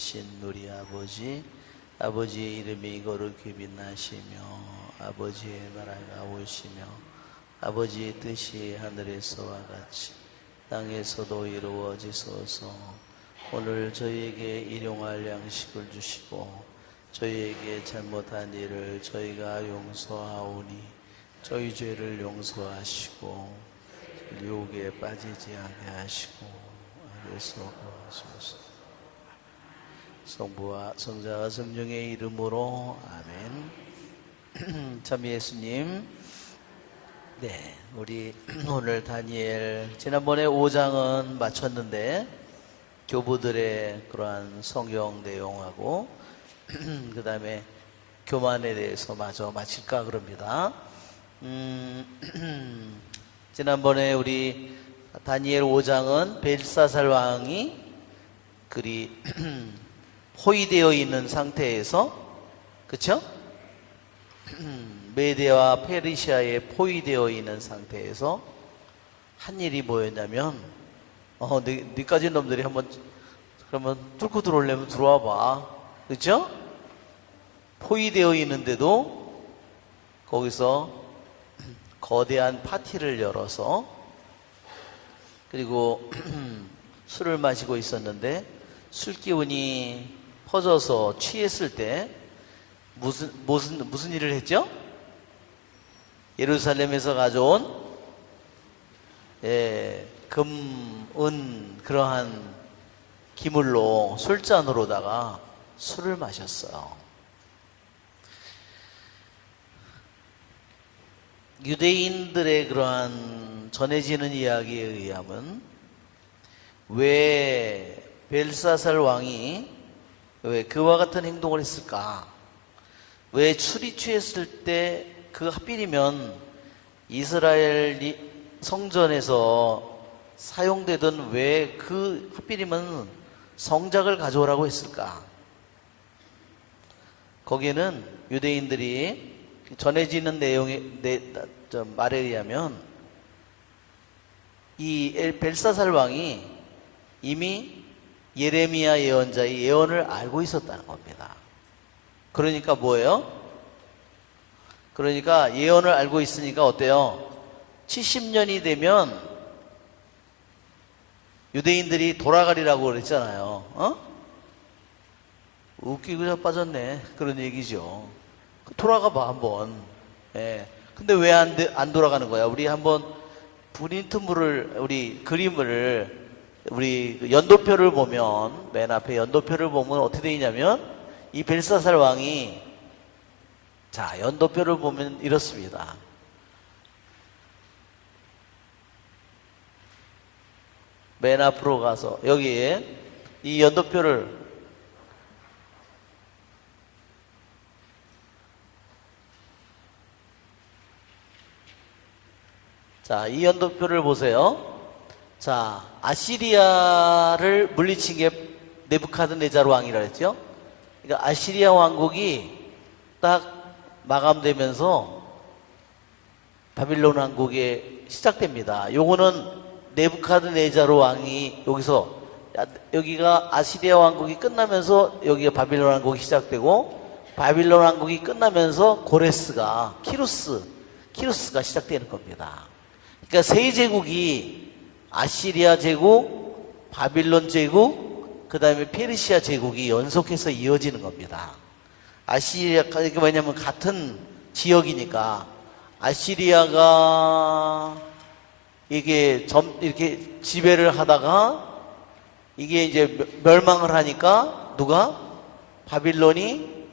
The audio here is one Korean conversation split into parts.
되신 우리 아버지, 아버지의 이름이 거룩히 빛나시며 아버지의 나라가 오시며 아버지의 뜻이 하늘에서와 같이 땅에서도 이루어지소서. 오늘 저희에게 일용할 양식을 주시고 저희에게 잘못한 일을 저희가 용서하오니 저희 죄를 용서하시고 유혹에 빠지지 않게 하시고 악에서 구하소서. 성부와 성자와 성령의 이름으로 아멘. 참 예수님, 네, 우리 오늘 다니엘 지난번에 5장은 마쳤는데 교부들의 그러한 성경 내용하고 그 다음에 교만에 대해서 마저 마칠까 그럽니다. 지난번에 우리 다니엘 5장은 벨사살 왕이 그리 포위되어 있는 상태에서, 그쵸? 메데와 페르시아에 포위되어 있는 상태에서 한 일이 뭐였냐면, 니까지 놈들이 한번 그러면 뚫고 들어오려면 들어와 봐, 그쵸? 포위되어 있는데도 거기서 거대한 파티를 열어서, 그리고 술을 마시고 있었는데 술 기운이 퍼져서 취했을 때 무슨 일을 했죠? 예루살렘에서 가져온 금, 은 그러한 기물로 술잔으로다가 술을 마셨어요. 유대인들의 그러한 전해지는 이야기에 의하면 왜 벨사살 왕이 왜 그와 같은 행동을 했을까? 왜 술이 취했을 때 그 하필이면 이스라엘 성전에서 사용되던 왜 그 하필이면 성작을 가져오라고 했을까? 거기에는 유대인들이 전해지는 내용의 말에 의하면 이 벨사살 왕이 이미 예레미야 예언자의 예언을 알고 있었다는 겁니다. 그러니까 뭐예요? 그러니까 예언을 알고 있으니까 어때요? 70년이 되면 유대인들이 돌아가리라고 그랬잖아요. 웃기고 자빠졌네, 그런 얘기죠. 돌아가 봐 한번. 근데 왜 안 돌아가는 거야? 우리 한번 프린트물을, 우리 그림을, 우리 연도표를 보면, 맨 앞에 연도표를 보면 어떻게 되어 있냐면, 이 벨사살 왕이, 자, 연도표를 보면 이렇습니다. 맨 앞으로 가서 여기에 이 연도표를, 자, 이 연도표를 보세요. 자, 아시리아를 물리친 게 네부카드네자르 왕이라 했죠. 그러니까 아시리아 왕국이 딱 마감되면서 바빌론 왕국이 시작됩니다. 요거는 네부카드네자르 왕이 여기가 아시리아 왕국이 끝나면서 여기가 바빌론 왕국이 시작되고, 바빌론 왕국이 끝나면서 고레스가 키루스가 시작되는 겁니다. 그러니까 세 제국이 아시리아 제국, 바빌론 제국, 그 다음에 페르시아 제국이 연속해서 이어지는 겁니다. 아시리아가 이게 뭐냐면 같은 지역이니까 아시리아가 이게 이렇게 지배를 하다가 이게 이제 멸망을 하니까 누가? 바빌론이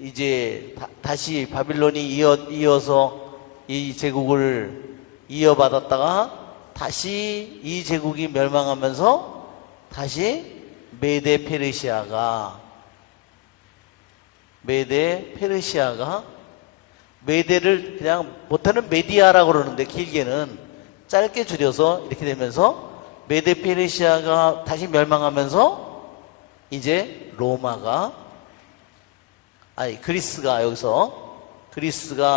이제 다시 바빌론이 이어서 이 제국을 이어받았다가 다시 이 제국이 멸망하면서 다시 메데 페르시아가 메데를 그냥 못하는 메디아라고 그러는데 길게는 짧게 줄여서 이렇게 되면서 메데 페르시아가 다시 멸망하면서 이제 그리스가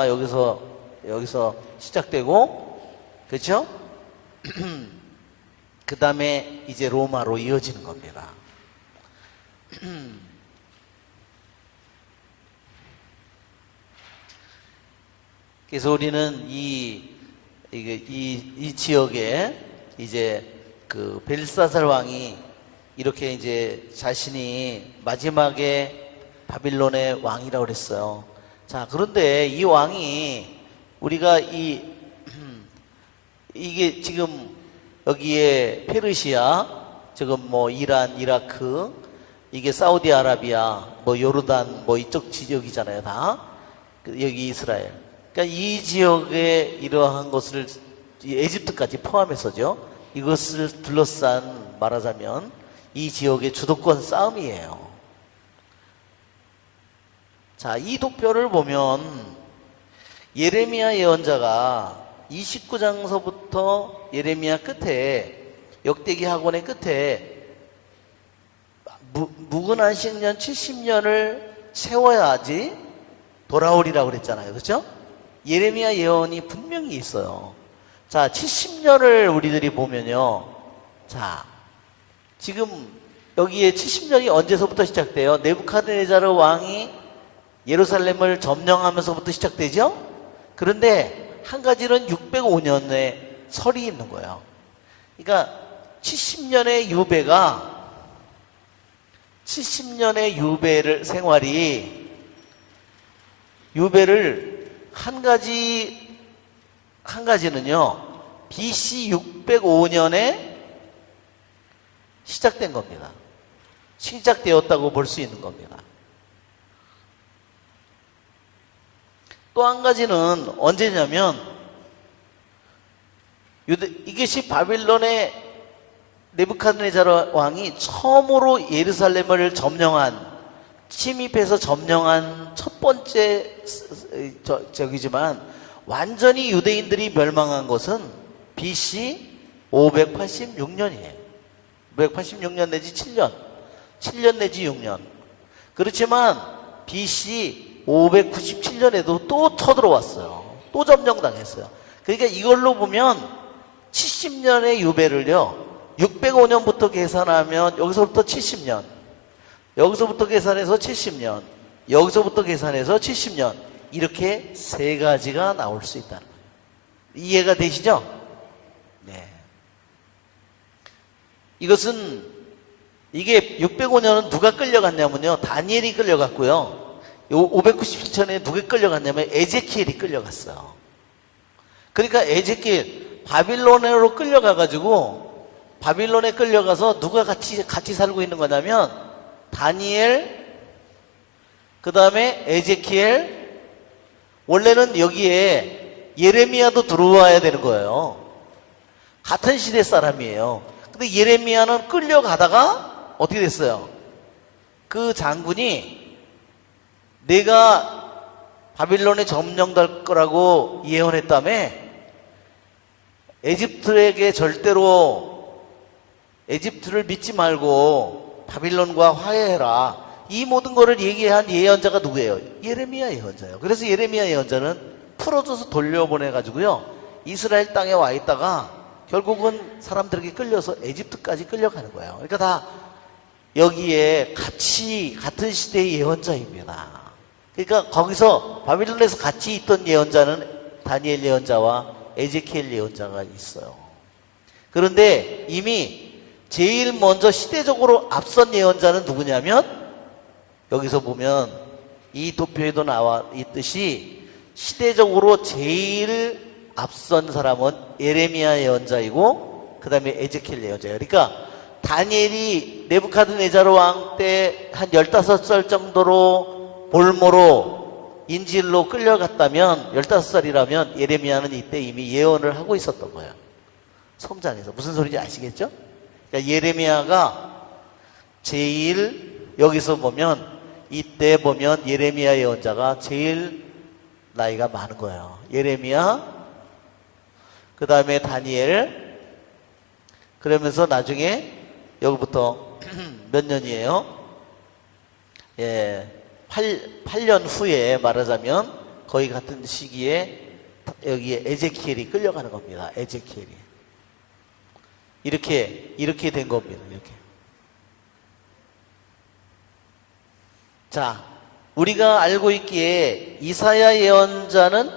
여기서 시작되고, 그렇죠? 그 다음에 이제 로마로 이어지는 겁니다. 그래서 우리는 이 지역에 이제 그 벨사살 왕이 이렇게 이제 자신이 마지막에 바빌론의 왕이라고 그랬어요. 자, 그런데 이 왕이 우리가 이게 지금 여기에 페르시아, 지금 뭐 이란, 이라크, 이게 사우디아라비아, 뭐 요르단, 뭐 이쪽 지역이잖아요, 다. 여기 이스라엘. 그러니까 이 지역에 이러한 것을 에집트까지 포함해서죠. 이것을 둘러싼 말하자면 이 지역의 주도권 싸움이에요. 자, 이 도표를 보면 예레미야 예언자가 29장서부터 예레미야 끝에 역대기 학원의 끝에 무근한식년 70년을 채워야지 돌아오리라고 그랬잖아요. 그렇죠? 예레미야 예언이 분명히 있어요. 자, 70년을 우리들이 보면요. 자, 지금 여기에 70년이 언제서부터 시작돼요? 네부카드네자르 왕이 예루살렘을 점령하면서부터 시작되죠? 그런데 한 가지는 605년에 설이 있는 거예요. 그러니까 70년의 유배를 한 가지는요, BC 605년에 시작된 겁니다. 시작되었다고 볼 수 있는 겁니다. 또 한 가지는 언제냐면, 이것이 바빌론의 네부카드네자르 왕이 처음으로 예루살렘을 침입해서 점령한 첫 번째 저기지만, 완전히 유대인들이 멸망한 것은 BC 586년이에요. 586년 내지 7년 내지 6년. 그렇지만 BC 597년에도 또 쳐들어왔어요. 또 점령당했어요. 그러니까 이걸로 보면 70년의 유배를요, 605년부터 계산하면 여기서부터 70년, 여기서부터 계산해서 70년, 여기서부터 계산해서 70년, 이렇게 세 가지가 나올 수 있다는 거예요. 이해가 되시죠? 네. 이게 605년은 누가 끌려갔냐면요, 다니엘이 끌려갔고요. 597년에 누가 끌려갔냐면 에제키엘이 끌려갔어요. 그러니까 에제키엘 바빌론으로 끌려가가지고, 바빌론에 끌려가서 누가 같이 살고 있는 거냐면 다니엘, 그 다음에 에제키엘, 원래는 여기에 예레미야도 들어와야 되는 거예요. 같은 시대 사람이에요. 근데 예레미야는 끌려가다가 어떻게 됐어요? 그 장군이 내가 바빌론에 점령될 거라고 예언했다며 에집트에게 절대로 에집트를 믿지 말고 바빌론과 화해해라. 이 모든 거를 얘기한 예언자가 누구예요? 예레미야 예언자예요. 그래서 예레미야 예언자는 풀어줘서 돌려보내가지고요, 이스라엘 땅에 와 있다가 결국은 사람들에게 끌려서 에집트까지 끌려가는 거예요. 그러니까 다 여기에 같은 시대의 예언자입니다. 그러니까 거기서 바빌론에서 같이 있던 예언자는 다니엘 예언자와 에제키엘 예언자가 있어요. 그런데 이미 제일 먼저 시대적으로 앞선 예언자는 누구냐면, 여기서 보면 이 도표에도 나와 있듯이 시대적으로 제일 앞선 사람은 예레미야 예언자이고 그 다음에 에제키엘 예언자예요. 그러니까 다니엘이 네부카드네자르 왕 때 한 15살 정도로 볼모로 인질로 끌려갔다면, 15살이라면 예레미야는 이때 이미 예언을 하고 있었던 거예요. 성장해서. 무슨 소리인지 아시겠죠? 그러니까 예레미야가 제일, 여기서 보면 이때 보면 예레미야 예언자가 제일 나이가 많은 거예요. 예레미야, 그 다음에 다니엘, 그러면서 나중에 여기부터 몇 년이에요? 예, 8년 후에 말하자면 거의 같은 시기에 여기에 에제키엘이 끌려가는 겁니다. 에제키엘이. 이렇게 된 겁니다. 이렇게. 자, 우리가 알고 있기에 이사야 예언자는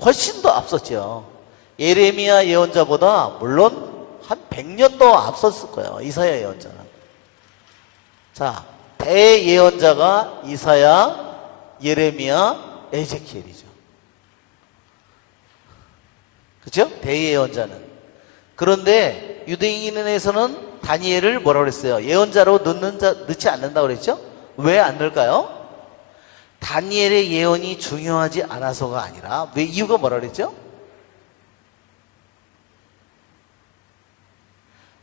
훨씬 더 앞섰죠. 예레미야 예언자보다 물론 한 100년 더 앞섰을 거예요. 이사야 예언자는. 자, 대예언자가 이사야, 예레미야, 에제키엘이죠. 그죠? 대예언자는. 그런데 유대인에서는 다니엘을 뭐라고 그랬어요? 예언자로 넣지 않는다고 그랬죠? 왜 안 넣을까요? 다니엘의 예언이 중요하지 않아서가 아니라, 왜 이유가 뭐라고 그랬죠?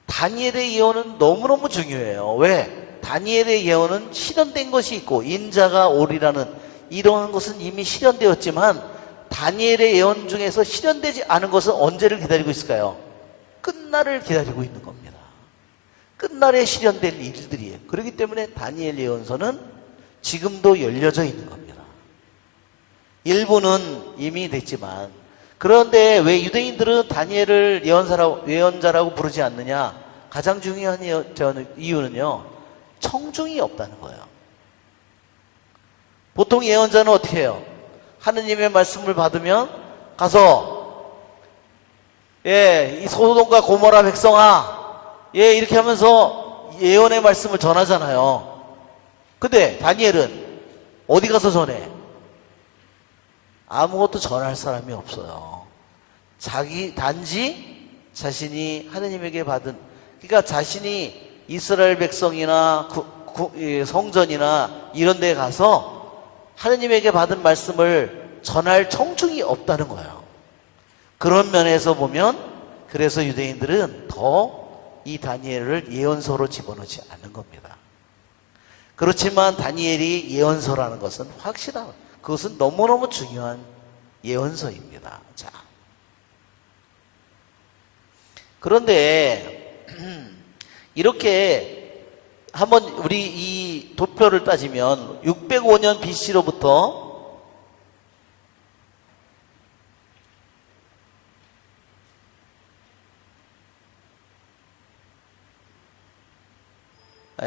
다니엘의 예언은 너무너무 중요해요. 왜? 다니엘의 예언은 실현된 것이 있고 인자가 오리라는 이러한 것은 이미 실현되었지만 다니엘의 예언 중에서 실현되지 않은 것은 언제를 기다리고 있을까요? 끝날을 기다리고 있는 겁니다. 끝날에 실현될 일들이에요. 그렇기 때문에 다니엘 예언서는 지금도 열려져 있는 겁니다. 일부는 이미 됐지만, 그런데 왜 유대인들은 다니엘을 예언자라고 부르지 않느냐? 가장 중요한 이유는요, 청중이 없다는 거예요. 보통 예언자는 어떻게 해요? 하느님의 말씀을 받으면 가서, 이 소돔과 고모라 백성아, 이렇게 하면서 예언의 말씀을 전하잖아요. 근데 다니엘은 어디 가서 전해? 아무것도 전할 사람이 없어요. 단지 자신이 하느님에게 받은, 그러니까 자신이 이스라엘 백성이나 성전이나 이런 데 가서 하느님에게 받은 말씀을 전할 청중이 없다는 거예요. 그런 면에서 보면, 그래서 유대인들은 더 이 다니엘을 예언서로 집어넣지 않는 겁니다. 그렇지만 다니엘이 예언서라는 것은 확실한, 그것은 너무너무 중요한 예언서입니다. 자, 그런데 이렇게 한번 우리 이 도표를 따지면 605년 BC로부터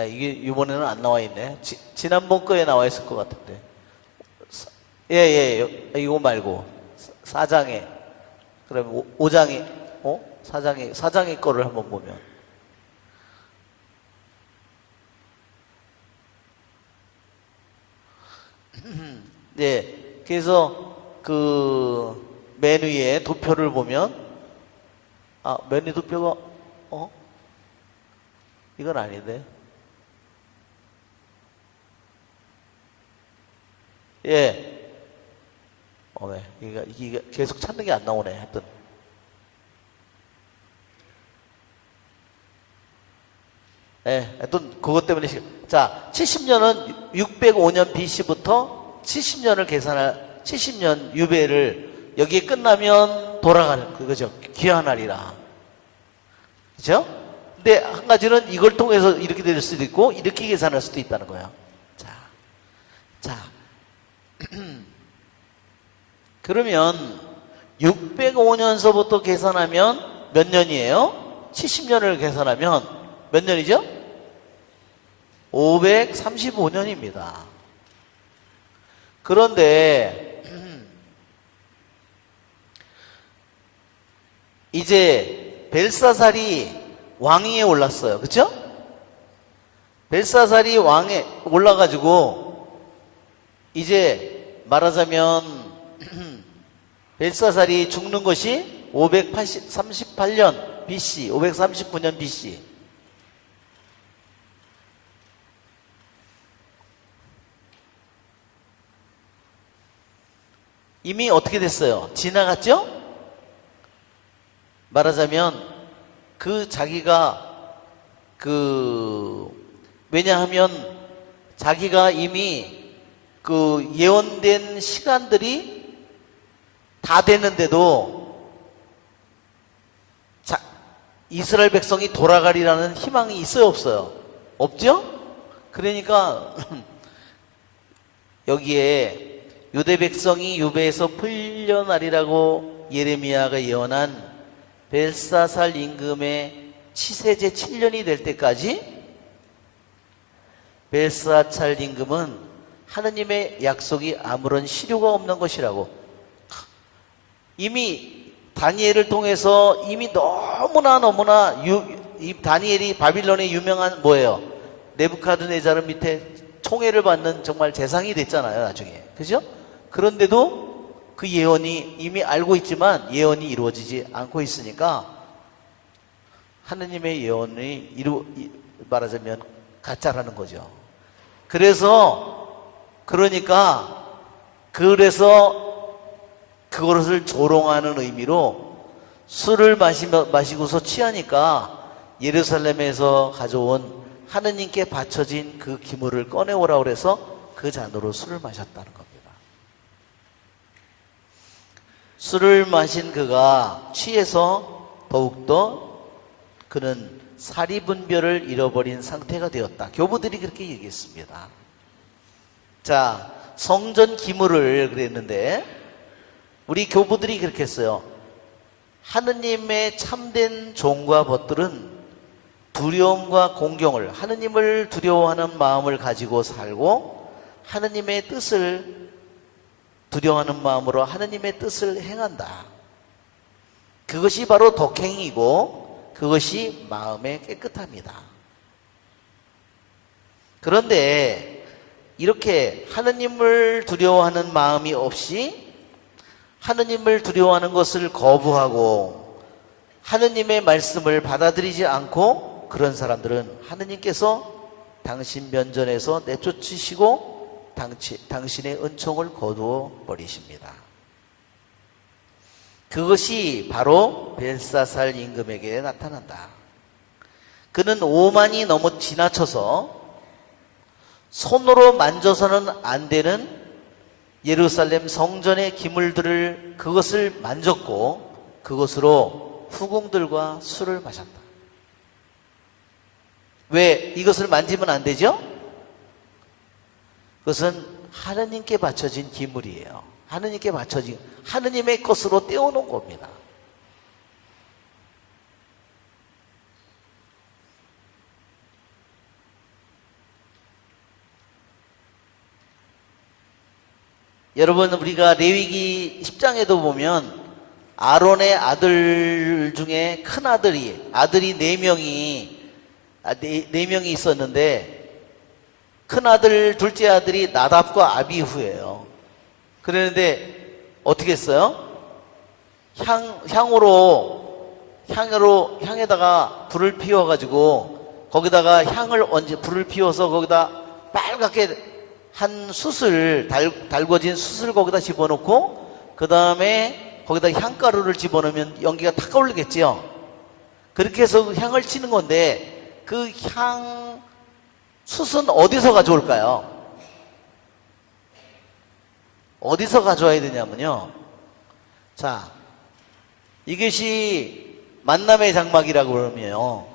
이게 이번에는 안 나와 있네. 지난번 거에 나와 있을 것 같은데. 이거 말고 4장에, 그러면 5장에, 4장의 거를 한번 보면, 네, 그래서 그 맨 위에 도표를 보면, 맨 위 도표가 이건 아닌데. 네. 이게 계속 찾는 게 안 나오네, 하여튼. 하여튼, 그것 때문에. 자, 70년은 605년 BC부터 70년을 70년 유배를 여기에 끝나면 돌아가는, 그거죠. 귀환하리라. 그죠? 근데 한 가지는 이걸 통해서 이렇게 될 수도 있고, 이렇게 계산할 수도 있다는 거예요. 자. 그러면 605년서부터 계산하면 몇 년이에요? 70년을 계산하면 몇 년이죠? 535년입니다. 그런데 이제 벨사살이 왕위에 올랐어요. 그렇죠? 벨사살이 왕에 올라가지고 이제 말하자면 벨사살이 죽는 것이 538년 BC, 539년 BC. 이미 어떻게 됐어요? 지나갔죠? 말하자면 자기가 왜냐하면 자기가 이미 예언된 시간들이 다 됐는데도 이스라엘 백성이 돌아가리라는 희망이 있어요, 없어요? 없죠? 그러니까 여기에 유대 백성이 유배에서 풀려나리라고 예레미야가 예언한 벨사살 임금의 치세제 7년이 될 때까지 벨사살 임금은 하느님의 약속이 아무런 실효가 없는 것이라고. 이미 다니엘을 통해서 이미 너무나 이 다니엘이 바빌론의 유명한 뭐예요? 네부카드네자르 밑에 총애를 받는 정말 재상이 됐잖아요, 나중에. 그죠? 그런데도 그 예언이 이미 알고 있지만 예언이 이루어지지 않고 있으니까 하느님의 예언이 말하자면 가짜라는 거죠. 그러니까 그것을 조롱하는 의미로 술을 마시고서 취하니까 예루살렘에서 가져온 하느님께 바쳐진 그 기물을 꺼내오라 그래서 그 잔으로 술을 마셨다는 겁니다. 술을 마신 그가 취해서 더욱더 그는 사리분별을 잃어버린 상태가 되었다. 교부들이 그렇게 얘기했습니다. 자, 성전 기물을 그랬는데 우리 교부들이 그렇게 했어요. 하느님의 참된 종과 벗들은 두려움과 공경을, 하느님을 두려워하는 마음을 가지고 살고 하느님의 뜻을 두려워하는 마음으로 하느님의 뜻을 행한다. 그것이 바로 덕행이고 그것이 마음의 깨끗함이다. 그런데 이렇게 하느님을 두려워하는 마음이 없이 하느님을 두려워하는 것을 거부하고 하느님의 말씀을 받아들이지 않고 그런 사람들은 하느님께서 당신 면전에서 내쫓으시고 당신의 은총을 거두어 버리십니다. 그것이 바로 벨사살 임금에게 나타난다. 그는 오만이 너무 지나쳐서 손으로 만져서는 안 되는 예루살렘 성전의 기물들을 그것을 만졌고 그것으로 후궁들과 술을 마셨다. 왜 이것을 만지면 안 되죠? 그것은 하느님께 바쳐진 기물이에요. 하느님께 바쳐진 하느님의 것으로 떼어놓은 겁니다. 여러분, 우리가 레위기 10장에도 보면 아론의 아들 중에 큰 아들이 4명이 있었는데 큰 아들, 둘째 아들이 나답과 아비후예요. 그랬는데 어떻게 했어요? 향에다가 불을 피워가지고 거기다가 불을 피워서 거기다 빨갛게 한 숯을 달궈진 숯을 거기다 집어넣고 그 다음에 거기다 향가루를 집어넣으면 연기가 탁 올리겠지요. 그렇게 해서 그 향을 치는 건데 그 숯은 어디서 가져올까요? 어디서 가져와야 되냐면요. 자, 이것이 만남의 장막이라고 그러면요.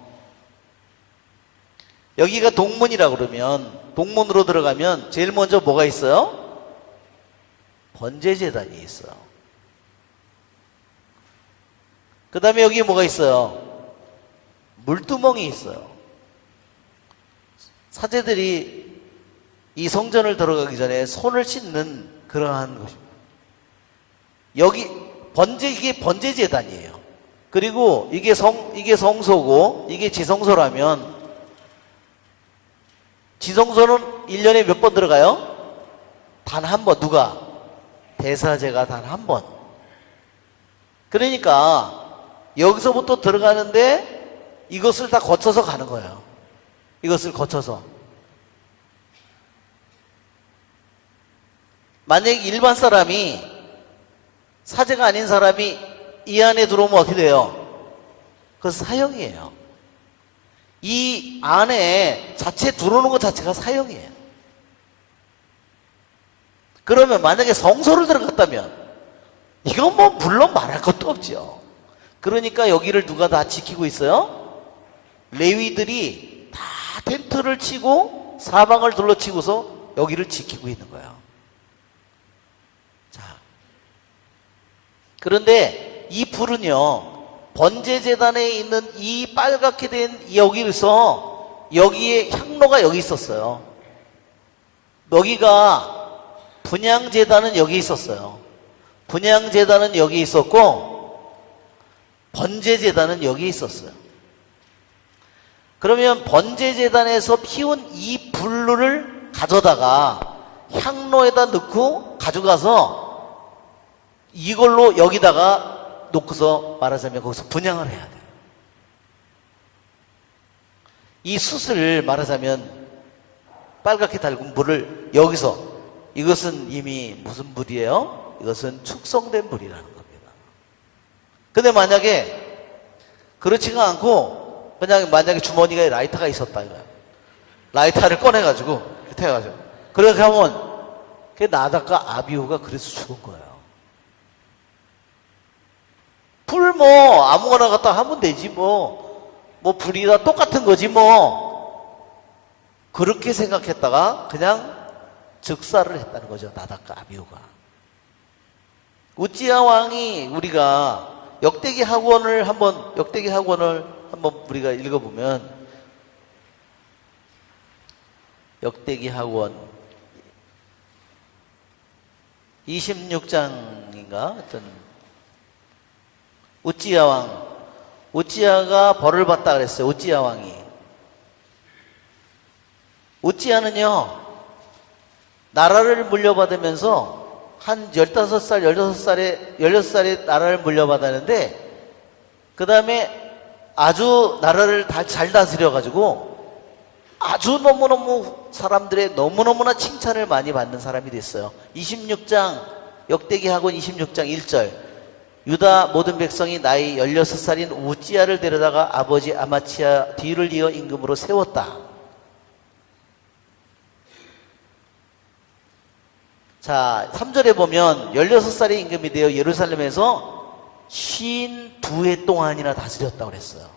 여기가 동문이라고 그러면 동문으로 들어가면 제일 먼저 뭐가 있어요? 번제제단이 있어요. 그 다음에 여기 뭐가 있어요? 물두멍이 있어요. 사제들이 이 성전을 들어가기 전에 손을 씻는 그러한 것입니다. 이게 번제제단이에요. 그리고 이게 성소고 이게 지성소라면 지성소는 1년에 몇 번 들어가요? 단 한 번. 누가? 대사제가 단 한 번. 그러니까 여기서부터 들어가는데 이것을 다 거쳐서 가는 거예요. 이것을 거쳐서. 만약에 일반 사람이 사제가 아닌 사람이 이 안에 들어오면 어떻게 돼요? 그것은 사형이에요. 이 안에 자체 들어오는 것 자체가 사형이에요. 그러면 만약에 성소를 들어갔다면 이건 뭐 물론 말할 것도 없죠. 그러니까 여기를 누가 다 지키고 있어요? 레위들이 다 텐트를 치고 사방을 둘러치고서 여기를 지키고 있는 거예요. 자, 그런데 이 불은요, 번제제단에 있는 이 빨갛게 된 여기에서 여기에 향로가 여기 있었어요. 여기가 분향제단은 여기 있었어요. 분향제단은 여기 있었고 번제제단은 여기 있었어요. 그러면 번제제단에서 피운 이 불로를 가져다가 향로에다 넣고 가져가서 이걸로 여기다가 놓고서 말하자면 거기서 분향을 해야 돼요. 이 숯을 말하자면 빨갛게 달군 물을 여기서, 이것은 이미 무슨 불이에요? 이것은 축성된 불이라는 겁니다. 근데 만약에 그렇지가 않고 그냥 만약에 주머니에 라이터가 있었다 이거야. 라이터를 꺼내가지고 이렇게 해가지고 그렇게 하면 그 나답과 아비후가 그래서 죽은 거예요. 불 뭐 아무거나 갖다 하면 되지 뭐 불이다 똑같은 거지 뭐. 그렇게 생각했다가 그냥 즉사를 했다는 거죠. 나답과 아비후가. 우찌야 왕이 우리가 역대기 학원을 한번 우리가 읽어보면 역대기 학원 26장인가 어떤 우찌야 왕, 우찌야가 벌을 받다 그랬어요. 우찌야 왕이. 우찌야는요 나라를 물려받으면서 한 16살에 나라를 물려받았는데 그 다음에 아주 나라를 잘 다스려가지고 아주 너무너무 사람들의 너무너무나 칭찬을 많이 받는 사람이 됐어요. 26장 역대기 학원 26장 1절 유다 모든 백성이 나이 16살인 우찌야를 데려다가 아버지 아마치야 뒤를 이어 임금으로 세웠다. 자, 3절에 보면 16살의 임금이 되어 예루살렘에서 52해 동안이나 다스렸다고 그랬어요.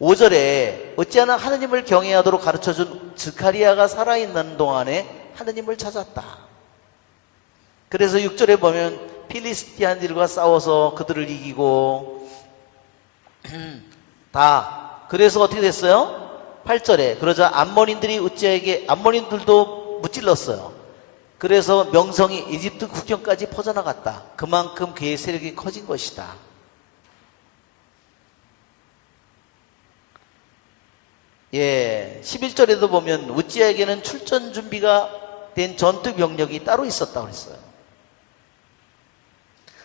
5절에 어찌하나 하느님을 경외하도록 가르쳐준 스가리야가 살아있는 동안에 하느님을 찾았다. 그래서 6절에 보면 필리스티안들과 싸워서 그들을 이기고 다 그래서 어떻게 됐어요? 8절에 그러자 암몬인들이 우찌야에게 암몬인들도 무찔렀어요. 그래서 명성이 이집트 국경까지 퍼져나갔다. 그만큼 그의 세력이 커진 것이다. 예, 11절에도 보면 우찌야에게는 출전 준비가 된 전투 병력이 따로 있었다고 했어요.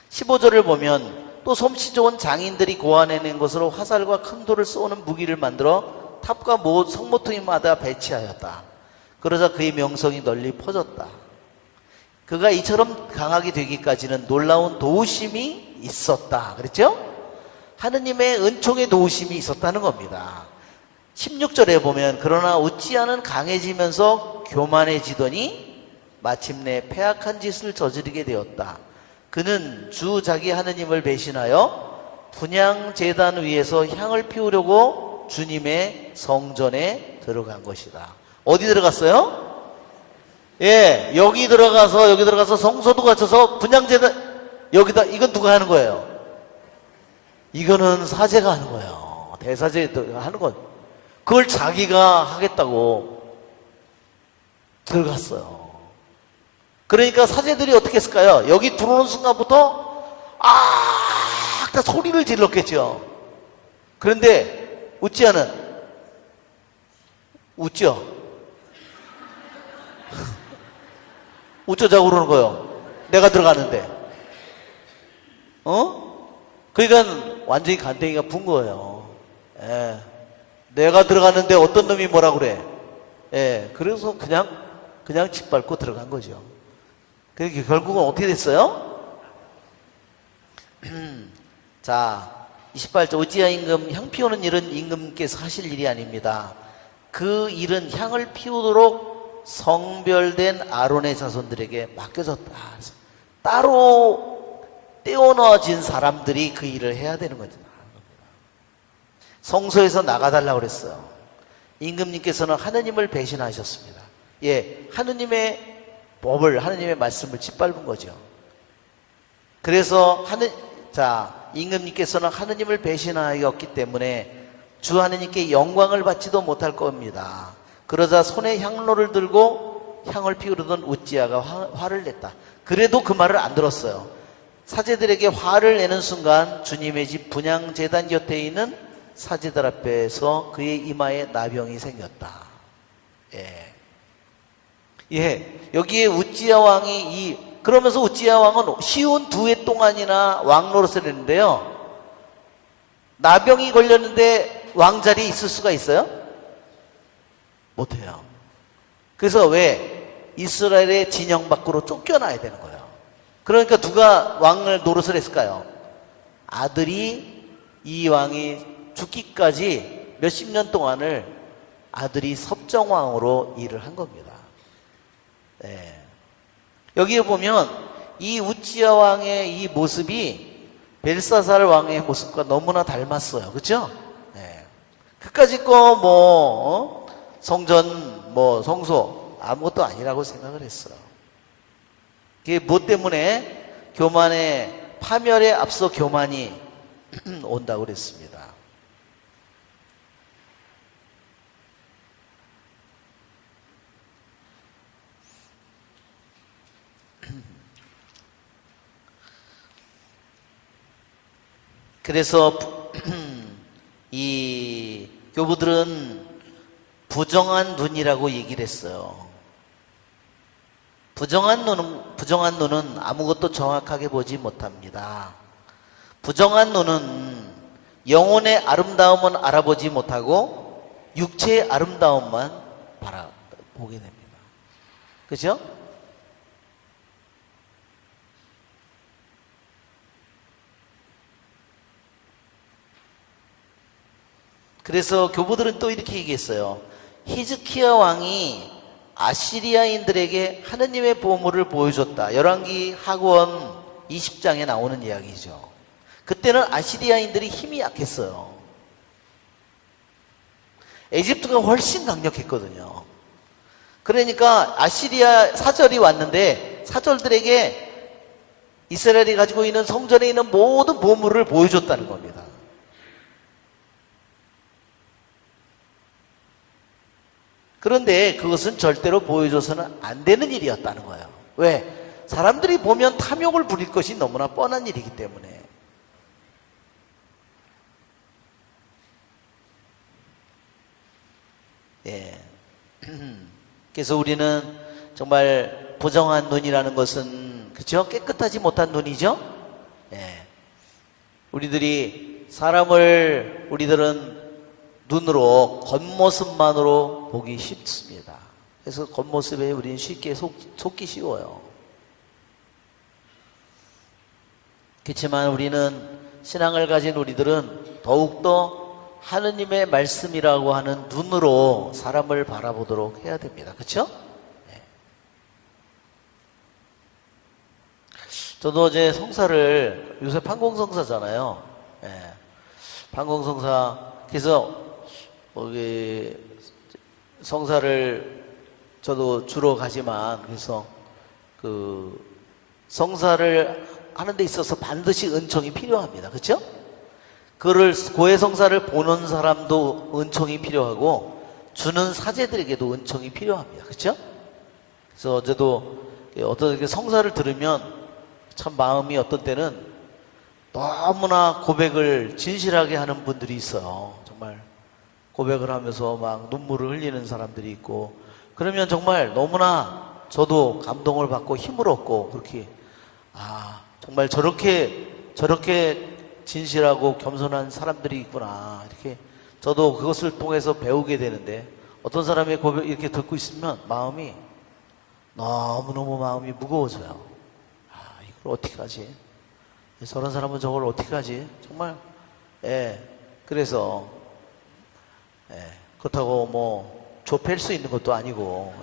15절을 보면 또 솜씨 좋은 장인들이 고안해낸 것으로 화살과 큰 돌을 쏘는 무기를 만들어 탑과 성모퉁이마다 배치하였다. 그러자 그의 명성이 널리 퍼졌다. 그가 이처럼 강하게 되기까지는 놀라운 도우심이 있었다. 그랬죠? 하느님의 은총의 도우심이 있었다는 겁니다. 16절에 보면 그러나 우찌야는 강해지면서 교만해지더니 마침내 패악한 짓을 저지르게 되었다. 그는 주 자기 하느님을 배신하여 분향 제단 위에서 향을 피우려고 주님의 성전에 들어간 것이다. 어디 들어갔어요? 예, 여기 들어가서 성소도 갖춰서 분향제단 여기다. 이건 누가 하는 거예요? 이거는 사제가 하는 거예요. 대사제가 하는 거. 그걸 자기가 하겠다고 들어갔어요. 그러니까 사제들이 어떻게 했을까요? 여기 들어오는 순간부터 다 소리를 질렀겠죠. 그런데 우찌야는 웃죠. 어쩌자고 그러는 거예요. 내가 들어가는데. 그러니까 완전히 간땡이가 분 거예요. 예. 내가 들어가는데 어떤 놈이 뭐라 그래. 예. 그래서 그냥 짓밟고 들어간 거죠. 그러니까 결국은 어떻게 됐어요? 자, 28절 우찌야 임금 향 피우는 일은 임금께서 하실 일이 아닙니다. 그 일은 향을 피우도록 성별된 아론의 자손들에게 맡겨졌다. 따로 떼어넣어진 사람들이 그 일을 해야 되는 거죠. 성소에서 나가달라고 그랬어요. 임금님께서는 하느님을 배신하셨습니다. 예, 하느님의 법을, 하느님의 말씀을 짓밟은 거죠. 그래서 임금님께서는 하느님을 배신하였기 때문에 주 하느님께 영광을 받지도 못할 겁니다. 그러자 손에 향로를 들고 향을 피우려던 우찌야가 화를 냈다. 그래도 그 말을 안 들었어요. 사제들에게 화를 내는 순간 주님의 집 분향제단 곁에 있는 사제들 앞에서 그의 이마에 나병이 생겼다. 예. 예. 여기에 우찌야 왕이 그러면서 우찌야 왕은 쉬운 2해 동안이나 왕 노릇을 했는데요. 나병이 걸렸는데 왕자리에 있을 수가 있어요? 못해요. 그래서 왜 이스라엘의 진영 밖으로 쫓겨나야 되는 거예요. 그러니까 누가 왕을 노릇을 했을까요? 아들이, 이 왕이 죽기까지 몇십 년 동안을 아들이 섭정왕으로 일을 한 겁니다. 네. 여기에 보면 이 우찌야 왕의 이 모습이 벨사살 왕의 모습과 너무나 닮았어요. 그렇죠? 네. 그까짓 거 성전 성소 아무것도 아니라고 생각을 했어요. 그게 무엇 때문에? 교만의 파멸에 앞서 교만이 온다고 그랬습니다. 그래서 이 교부들은 부정한 눈이라고 얘기를 했어요. 부정한 눈은 아무것도 정확하게 보지 못합니다. 부정한 눈은 영혼의 아름다움은 알아보지 못하고 육체의 아름다움만 바라보게 됩니다. 그죠? 그래서 교부들은 또 이렇게 얘기했어요. 히즈키야 왕이 아시리아인들에게 하느님의 보물을 보여줬다. 열왕기 하권 20장에 나오는 이야기죠. 그때는 아시리아인들이 힘이 약했어요. 에집트가 훨씬 강력했거든요. 그러니까 아시리아 사절이 왔는데 사절들에게 이스라엘이 가지고 있는 성전에 있는 모든 보물을 보여줬다는 겁니다. 그런데 그것은 절대로 보여줘서는 안 되는 일이었다는 거예요. 왜? 사람들이 보면 탐욕을 부릴 것이 너무나 뻔한 일이기 때문에. 예. 그래서 우리는 정말 부정한 눈이라는 것은, 그쵸? 깨끗하지 못한 눈이죠? 예. 우리들은 눈으로 겉모습만으로 보기 쉽습니다. 그래서 겉모습에 우리는 쉽게 속기 쉬워요. 그렇지만 우리는, 신앙을 가진 우리들은 더욱더 하느님의 말씀이라고 하는 눈으로 사람을 바라보도록 해야 됩니다. 그렇죠? 네. 저도 어제 성사를, 요새 판공성사잖아요. 네. 판공성사, 그래서 성사를 저도 주로 가지만, 그래서 성사를 하는 데 있어서 반드시 은총이 필요합니다. 그렇죠? 그를 고해성사를 보는 사람도 은총이 필요하고 주는 사제들에게도 은총이 필요합니다. 그렇죠? 그래서 어제도 어떤 성사를 들으면 참 마음이 어떤 때는 너무나 고백을 진실하게 하는 분들이 있어요. 정말 고백을 하면서 막 눈물을 흘리는 사람들이 있고, 그러면 정말 너무나 저도 감동을 받고 힘을 얻고, 그렇게 정말 저렇게 진실하고 겸손한 사람들이 있구나, 이렇게 저도 그것을 통해서 배우게 되는데, 어떤 사람의 고백 이렇게 듣고 있으면 마음이 너무너무 마음이 무거워져요. 이걸 어떻게 하지? 저런 사람은 저걸 어떻게 하지? 정말. 그래서 그렇다고 좁힐 수 있는 것도 아니고,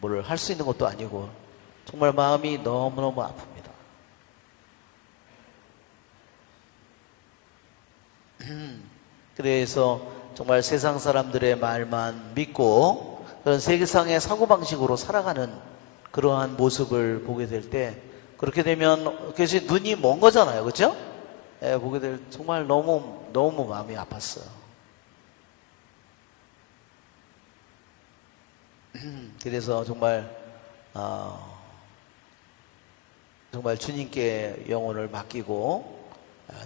뭘 할 수 있는 것도 아니고, 정말 마음이 너무너무 아픕니다. 그래서 정말 세상 사람들의 말만 믿고 그런 세상의 사고방식으로 살아가는 그러한 모습을 보게 될 때, 그렇게 되면 그래서 눈이 먼 거잖아요. 그렇죠? 보게 될, 정말 너무 마음이 아팠어요. 그래서 정말 정말 주님께 영혼을 맡기고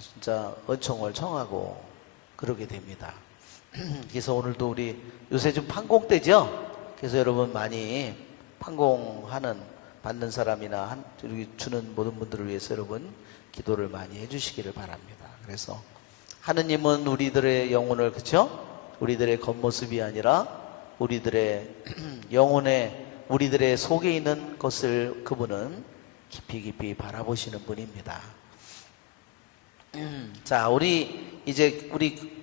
진짜 은총을 청하고 그러게 됩니다. 그래서 오늘도 우리 요새 좀 판공 때죠? 그래서 여러분 많이 판공하는 받는 사람이나 우리 주는 모든 분들을 위해서 여러분 기도를 많이 해주시기를 바랍니다. 그래서 하느님은 우리들의 영혼을, 그쵸? 우리들의 겉모습이 아니라 우리들의 영혼의, 우리들의 속에 있는 것을 그분은 깊이 깊이 바라보시는 분입니다. 자, 우리 이제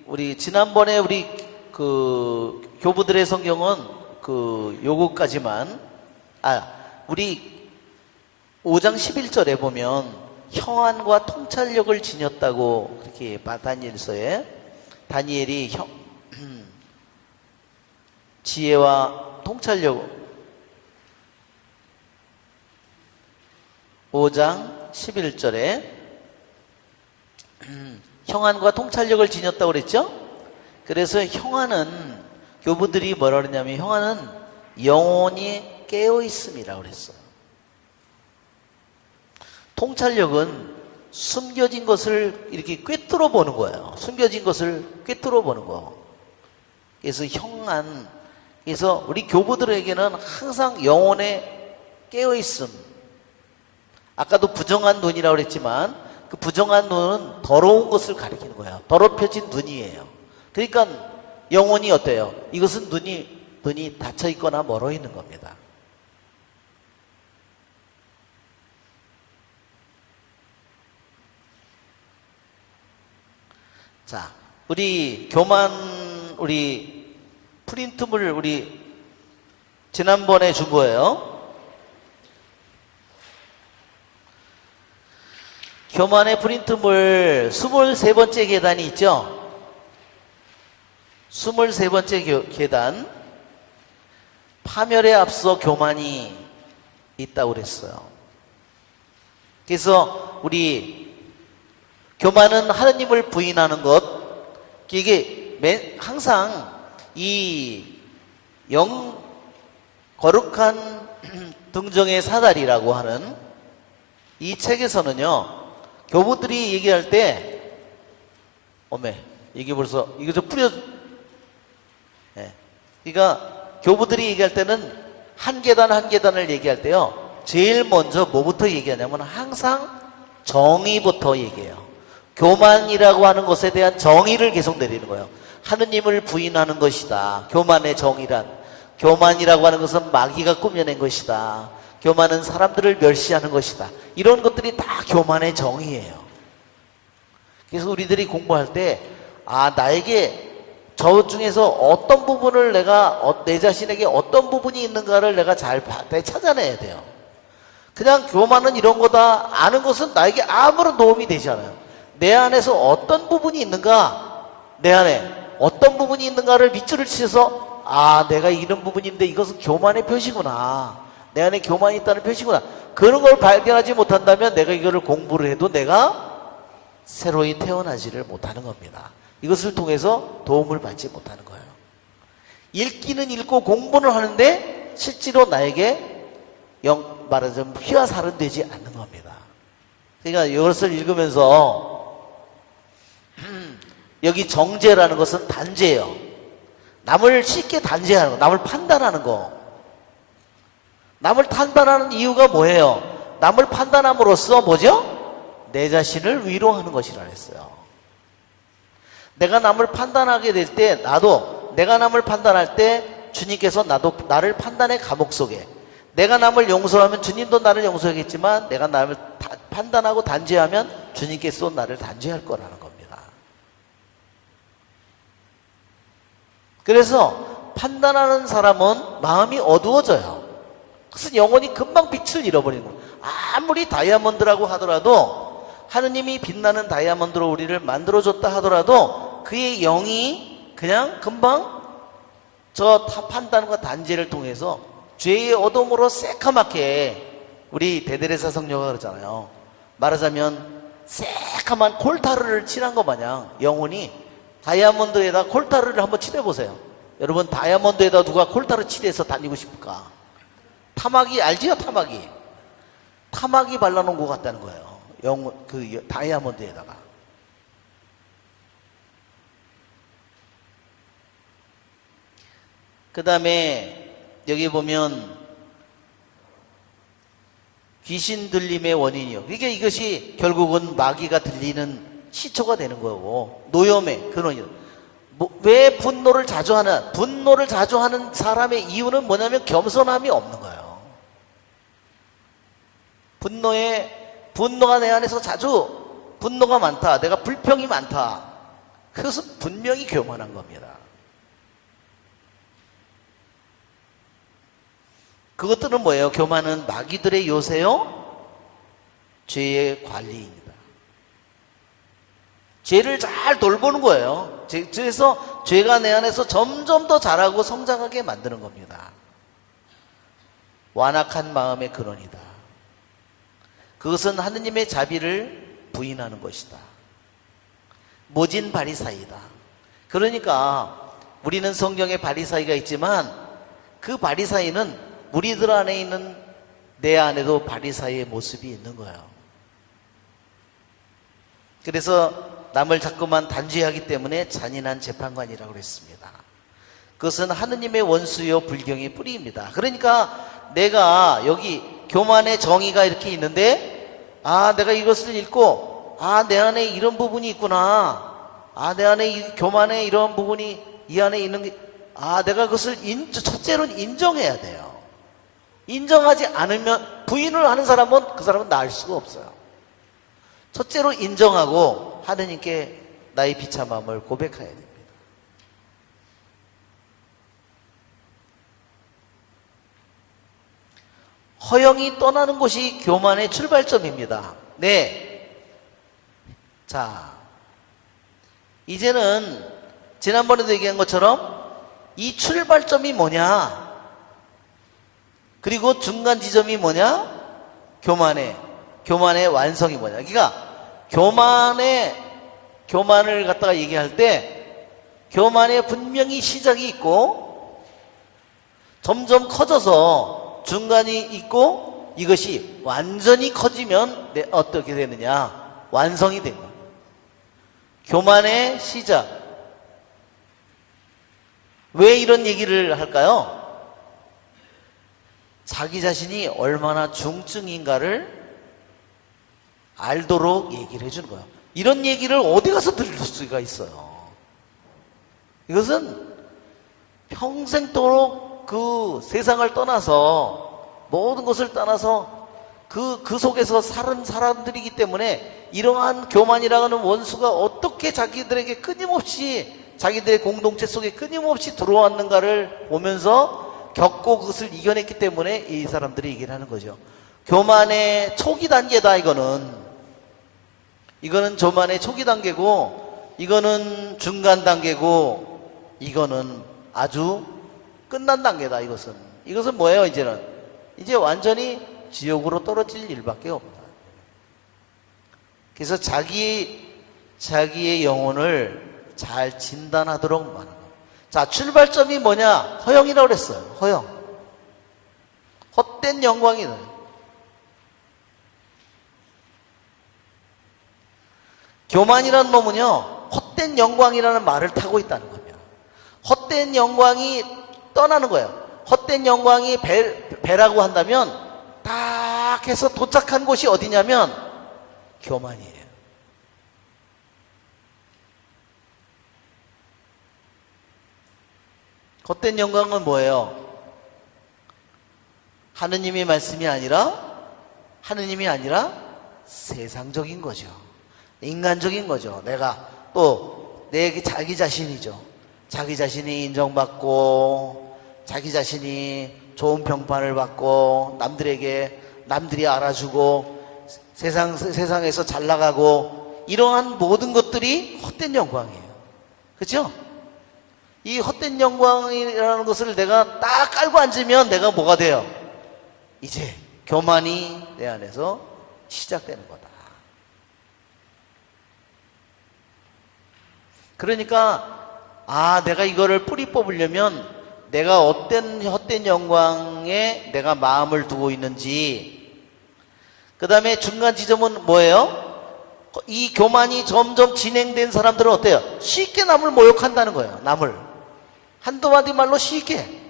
우리 지난번에 우리 그 교부들의 성경은 그 요거까지만, 우리 5장 11절에 보면 형안과 통찰력을 지녔다고 그렇게 다니엘서에 다니엘이 지혜와 통찰력 5장 11절에 형안과 통찰력을 지녔다고 그랬죠? 그래서 형안은 교부들이 뭐라 그러냐면 형안은 영혼이 깨어 있음이라고 그랬어요. 통찰력은 숨겨진 것을 이렇게 꿰뚫어 보는 거예요. 숨겨진 것을 꿰뚫어 보는 거. 그래서 형안, 그래서 우리 교부들에게는 항상 영혼에 깨어 있음. 아까도 부정한 눈이라고 그랬지만 그 부정한 눈은 더러운 것을 가리키는 거예요. 더럽혀진 눈이에요. 그러니까 영혼이 어때요? 이것은 눈이 닫혀 있거나 멀어 있는 겁니다. 자, 우리 교만, 우리 프린트물 우리 지난번에 준 거예요. 교만의 프린트물 23번째 계단이 있죠? 23번째 계단, 파멸에 앞서 교만이 있다고 그랬어요. 그래서 우리 교만은 하느님을 부인하는 것, 이게 항상 이 거룩한 등정의 사다리라고 하는 이 책에서는요, 교부들이 얘기할 때, 이게 벌써, 이거 좀 그러니까 교부들이 얘기할 때는 한 계단 한 계단을 얘기할 때요, 제일 먼저 뭐부터 얘기하냐면 항상 정의부터 얘기해요. 교만이라고 하는 것에 대한 정의를 계속 내리는 거예요. 하느님을 부인하는 것이다. 교만의 정의란. 교만이라고 하는 것은 마귀가 꾸며낸 것이다. 교만은 사람들을 멸시하는 것이다. 이런 것들이 다 교만의 정의예요. 그래서 우리들이 공부할 때, 나에게 저 중에서 어떤 부분을 내 자신에게 어떤 부분이 있는가를 내가 잘 찾아내야 돼요. 그냥 교만은 이런 거다 아는 것은 나에게 아무런 도움이 되지 않아요. 내 안에서 어떤 부분이 있는가, 내 안에 어떤 부분이 있는가를 밑줄을 치셔서 내가 이런 부분인데 이것은 교만의 표시구나, 내 안에 교만이 있다는 표시구나, 그런 걸 발견하지 못한다면 내가 이거를 공부를 해도 내가 새로이 태어나지를 못하는 겁니다. 이것을 통해서 도움을 받지 못하는 거예요. 읽기는 읽고 공부는 하는데 실제로 나에게 말하자면 피와 살은 되지 않는 겁니다. 그러니까 이것을 읽으면서 여기 정죄라는 것은 단죄예요. 남을 쉽게 단죄하는 거, 남을 판단하는 거. 남을 판단하는 이유가 뭐예요? 남을 판단함으로써 뭐죠? 내 자신을 위로하는 것이라 했어요. 내가 남을 판단하게 될 때, 내가 남을 판단할 때 주님께서 나를 판단의 감옥 속에, 내가 남을 용서하면 주님도 나를 용서하겠지만 내가 남을 판단하고 단죄하면 주님께서 나를 단죄할 거라는 겁니다. 그래서 판단하는 사람은 마음이 어두워져요. 그래서 영혼이 금방 빛을 잃어버리는 거예요. 아무리 다이아몬드라고 하더라도, 하느님이 빛나는 다이아몬드로 우리를 만들어줬다 하더라도 그의 영이 그냥 금방 저 판단과 단죄를 통해서 죄의 어둠으로 새카맣게, 우리 대데레사 성녀가 그러잖아요. 말하자면 새카만 콜타르를 칠한 것 마냥 영혼이, 다이아몬드에다 콜타르를 한번 칠해보세요. 여러분 다이아몬드에다 누가 콜타르 칠해서 다니고 싶을까? 타막이 알지요? 타막이 발라놓은 것 같다는 거예요. 다이아몬드에다가. 그 다음에 여기 보면 귀신 들림의 원인이요. 그러니까 이것이 결국은 마귀가 들리는 시초가 되는 거고, 노염의 근원이요. 왜 분노를 자주 하는? 분노를 자주 하는 사람의 이유는 뭐냐면 겸손함이 없는 거예요. 분노가 내 안에서 자주 분노가 많다. 내가 불평이 많다. 그것은 분명히 교만한 겁니다. 그것들은 뭐예요? 교만은 마귀들의 요새요? 죄의 관리입니다. 죄를 잘 돌보는 거예요. 그래서 죄가 내 안에서 점점 더 자라고 성장하게 만드는 겁니다. 완악한 마음의 근원이다. 그것은 하느님의 자비를 부인하는 것이다. 모진 바리사이다. 그러니까 우리는 성경에 바리사이가 있지만 그 바리사이는 우리들 안에 있는 내 안에도 바리사이의 모습이 있는 거예요. 그래서 남을 자꾸만 단죄하기 때문에 잔인한 재판관이라고 그랬습니다. 그것은 하느님의 원수요 불경의 뿌리입니다. 그러니까 내가 여기 교만의 정의가 이렇게 있는데, 내가 이것을 읽고 내 안에 이런 부분이 있구나, 내 안에 이 교만의 이런 부분이 이 안에 있는 게, 내가 그것을 첫째로는 인정해야 돼요. 인정하지 않으면, 부인을 하는 사람은 그 사람은 나을 수가 없어요. 첫째로 인정하고 하느님께 나의 비참함을 고백해야 됩니다. 허영이 떠나는 곳이 교만의 출발점입니다. 네. 자, 이제는 지난번에도 얘기한 것처럼 이 출발점이 뭐냐, 그리고 중간 지점이 뭐냐, 교만의 완성이 뭐냐. 그러니까 교만을 갖다가 얘기할 때 교만에 분명히 시작이 있고 점점 커져서 중간이 있고, 이것이 완전히 커지면 어떻게 되느냐, 완성이 됩니다. 교만의 시작. 왜 이런 얘기를 할까요? 자기 자신이 얼마나 중증인가를 알도록 얘기를 해주는 거예요. 이런 얘기를 어디 가서 들을 수가 있어요. 이것은 평생도록 그 세상을 떠나서, 모든 것을 떠나서 그 속에서 사는 사람들이기 때문에 이러한 교만이라는 원수가 어떻게 자기들에게 끊임없이, 자기들의 공동체 속에 끊임없이 들어왔는가를 보면서 겪고 그것을 이겨냈기 때문에 이 사람들이 얘기를 하는 거죠. 교만의 초기 단계다. 이거는 교만의 초기 단계고, 이거는 중간 단계고, 이거는 아주 끝난 단계다. 이것은 뭐예요? 이제 완전히 지옥으로 떨어질 일밖에 없다. 그래서 자기의 영혼을 잘 진단하도록 하는 거예요. 자, 출발점이 뭐냐? 허영이라고 그랬어요. 허영. 헛된 영광이다. 교만이라는 놈은요, 헛된 영광이라는 말을 타고 있다는 겁니다. 헛된 영광이 떠나는 거예요. 헛된 영광이 배라고 한다면 딱 해서 도착한 곳이 어디냐면 교만이에요. 헛된 영광은 뭐예요? 하느님의 말씀이 아니라, 세상적인 거죠. 인간적인 거죠. 내가 또 자기 자신이죠. 자기 자신이 인정받고, 자기 자신이 좋은 평판을 받고, 남들이 알아주고, 세상에서 잘 나가고, 이러한 모든 것들이 헛된 영광이에요. 그렇죠? 이 헛된 영광이라는 것을 내가 딱 깔고 앉으면 내가 뭐가 돼요? 이제 교만이 내 안에서 시작되는 거다. 그러니까 아, 내가 이거를 뿌리 뽑으려면 내가 어떤 헛된 영광에 내가 마음을 두고 있는지. 그 다음에 중간 지점은 뭐예요? 이 교만이 점점 진행된 사람들은 어때요? 쉽게 남을 모욕한다는 거예요. 남을 한두 마디 말로 쉽게.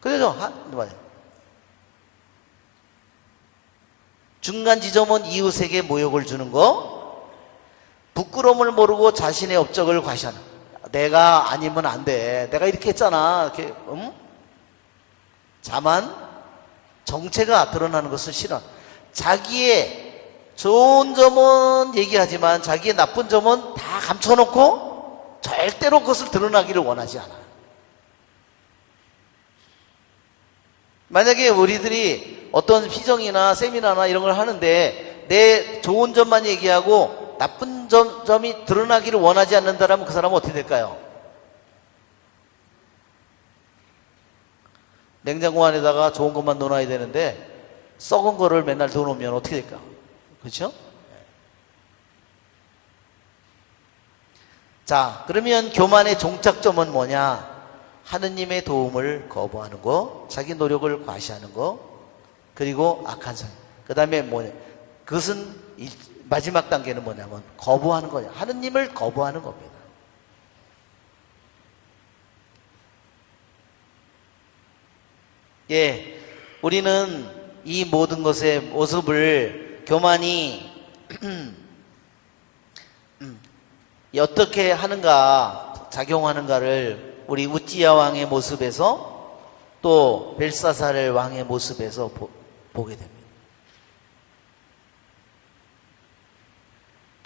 그죠? 한두 마디. 중간 지점은 이웃에게 모욕을 주는 거, 부끄러움을 모르고 자신의 업적을 과시하는. 내가 아니면 안 돼. 내가 이렇게 했잖아. 이렇게, 자만, 정체가 드러나는 것을 싫어. 자기의 좋은 점은 얘기하지만 자기의 나쁜 점은 다 감춰놓고 절대로 그것을 드러나기를 원하지 않아. 만약에 우리들이 어떤 피정이나 세미나나 이런 걸 하는데 내 좋은 점만 얘기하고 나쁜 점이 드러나기를 원하지 않는다면 그 사람은 어떻게 될까요? 냉장고 안에다가 좋은 것만 넣어놔야 되는데 썩은 거를 맨날 넣어놓으면 어떻게 될까? 그렇죠? 자, 그러면 교만의 종착점은 뭐냐? 하느님의 도움을 거부하는 거, 자기 노력을 과시하는 거, 그리고 악한 성. 그 다음에 뭐냐? 그것은 마지막 단계는 뭐냐면 거부하는 거냐? 하느님을 거부하는 겁니다. 예, 우리는 이 모든 것의 모습을 교만이 어떻게 하는가, 작용하는가를 우리 우찌야 왕의 모습에서 또 벨사살 왕의 모습에서 보게 됩니다.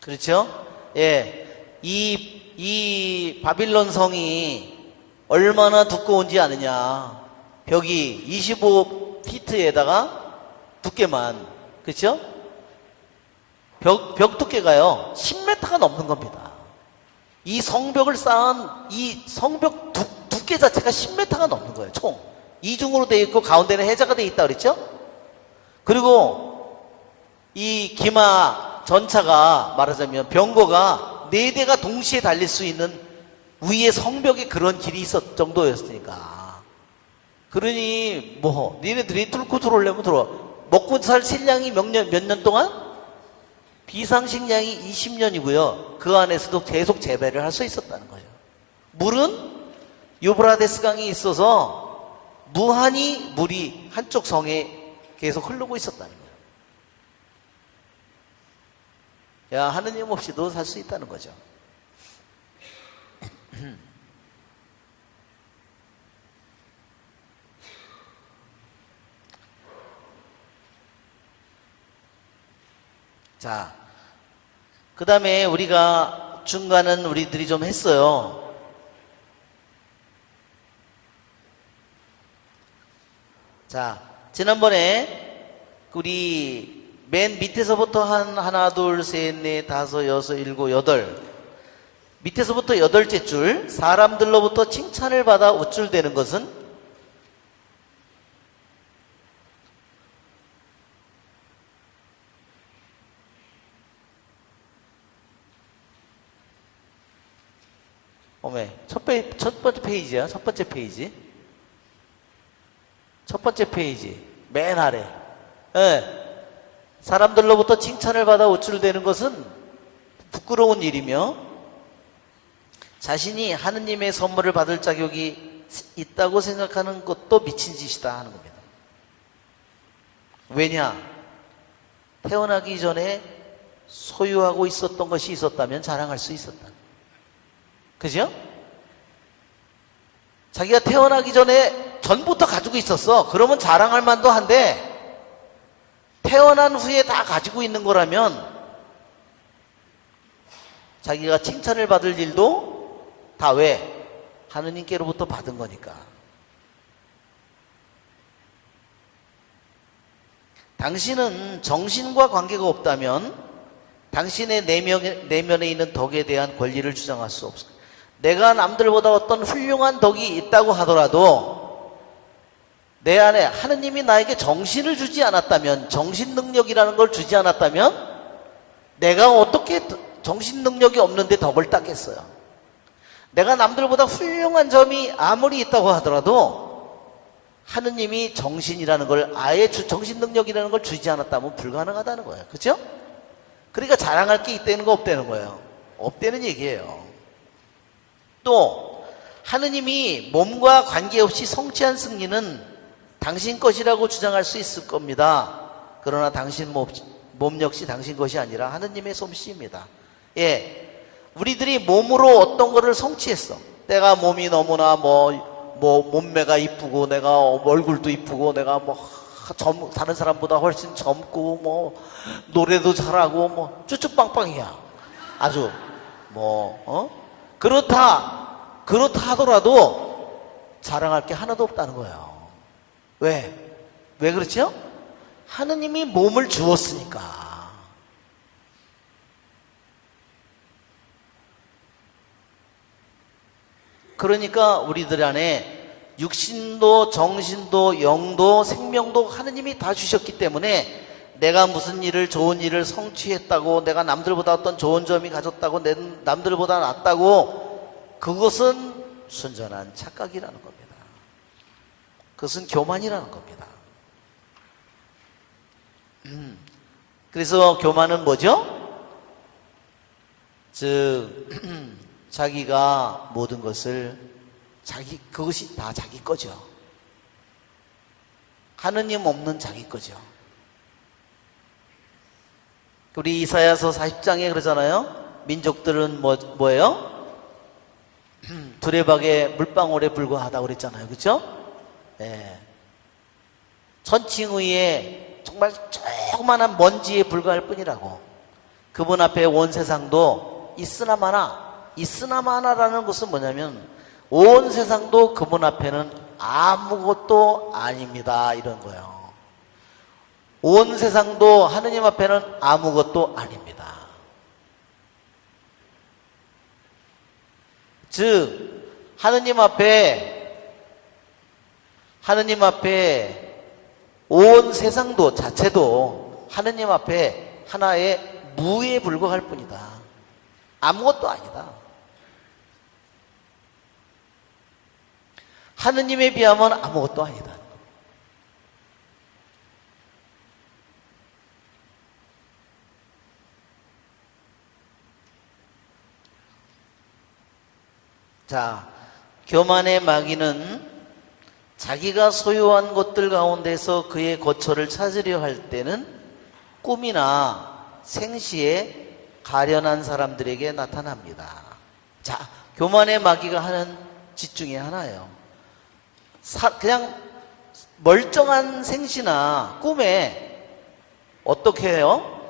그렇죠? 예, 이 바빌론 성이 얼마나 두꺼운지 아느냐? 벽이 25피트에다가 두께만, 그렇죠? 벽 두께가요 10m가 넘는 겁니다. 이 성벽을 쌓은 이 성벽 두께 자체가 10m가 넘는 거예요. 총 이중으로 되어 있고 가운데는 해자가 되어 있다 그랬죠? 그리고 이 기마 전차가 말하자면 병거가 4대가 동시에 달릴 수 있는 위에 성벽에 그런 길이 있었 정도였으니까. 그러니 뭐 니네들이 뚫고 들어오려면 들어와. 먹고 살 식량이 몇 년 동안? 비상식량이 20년이고요. 그 안에서도 계속 재배를 할 수 있었다는 거죠. 물은 유브라데스 강이 있어서 무한히 물이 한쪽 성에 계속 흐르고 있었다는 거예요. 야, 하느님 없이도 살 수 있다는 거죠. 자, 그 다음에 우리가 중간은 우리들이 좀 했어요. 자, 지난번에 우리 맨 밑에서부터 하나, 둘, 셋, 넷, 다섯, 여섯, 일곱, 여덟. 밑에서부터 8째 줄, 사람들로부터 칭찬을 받아 우쭐대는 것은 첫 번째 페이지야. 첫 번째 페이지. 첫 번째 페이지. 맨 아래. 네. 사람들로부터 칭찬을 받아 우쭐대는 것은 부끄러운 일이며 자신이 하느님의 선물을 받을 자격이 있다고 생각하는 것도 미친 짓이다 하는 겁니다. 왜냐? 태어나기 전에 소유하고 있었던 것이 있었다면 자랑할 수 있었다. 그죠? 자기가 태어나기 전에 전부터 가지고 있었어. 그러면 자랑할 만도 한데 태어난 후에 다 가지고 있는 거라면 자기가 칭찬을 받을 일도 다 왜? 하느님께로부터 받은 거니까. 당신은 정신과 관계가 없다면 당신의 내면에 있는 덕에 대한 권리를 주장할 수 없어. 내가 남들보다 어떤 훌륭한 덕이 있다고 하더라도 내 안에 하느님이 나에게 정신을 주지 않았다면, 정신 능력이라는 걸 주지 않았다면 내가 어떻게 정신 능력이 없는데 덕을 닦겠어요? 내가 남들보다 훌륭한 점이 아무리 있다고 하더라도 하느님이 정신이라는 걸 아예 정신 능력이라는 걸 주지 않았다면 불가능하다는 거예요. 그렇죠? 그러니까 자랑할 게 있다는 거 없다는 거예요. 없다는 얘기예요. 또 하느님이 몸과 관계없이 성취한 승리는 당신 것이라고 주장할 수 있을 겁니다. 그러나 당신 몸 역시 당신 것이 아니라 하느님의 솜씨입니다. 예, 우리들이 몸으로 어떤 거를 성취했어. 내가 몸이 너무나 몸매가 이쁘고, 내가 얼굴도 이쁘고, 내가 다른 사람보다 훨씬 젊고, 노래도 잘하고, 쭈쭈빵빵이야. 아주, 그렇다 하더라도 자랑할 게 하나도 없다는 거예요. 왜 그렇죠? 하느님이 몸을 주었으니까. 그러니까 우리들 안에 육신도 정신도 영도 생명도 하느님이 다 주셨기 때문에 내가 무슨 좋은 일을 성취했다고, 내가 남들보다 어떤 좋은 점이 가졌다고, 남들보다 낫다고, 그것은 순전한 착각이라는 겁니다. 그것은 교만이라는 겁니다. 그래서 교만은 뭐죠? 즉 자기가 모든 것을 그것이 다 자기 거죠. 하느님 없는 자기 거죠. 우리 이사야서 40장에 그러잖아요. 민족들은 뭐예요? 두레박의 물방울에 불과하다고 그랬잖아요. 그렇죠? 예. 천칭의의 정말 조그만한 먼지에 불과할 뿐이라고. 그분 앞에 온 세상도 있으나마나라는 것은 뭐냐면 온 세상도 그분 앞에는 아무것도 아닙니다, 이런 거예요. 온 세상도 하느님 앞에는 아무것도 아닙니다. 즉 하느님 앞에 온 세상도 자체도 하느님 앞에 하나의 무에 불과할 뿐이다. 아무것도 아니다. 하느님에 비하면 아무것도 아니다. 자, 교만의 마귀는 자기가 소유한 것들 가운데서 그의 거처를 찾으려 할 때는 꿈이나 생시에 가련한 사람들에게 나타납니다. 자, 교만의 마귀가 하는 짓 중에 하나예요. 그냥 멀쩡한 생시나 꿈에 어떻게 해요?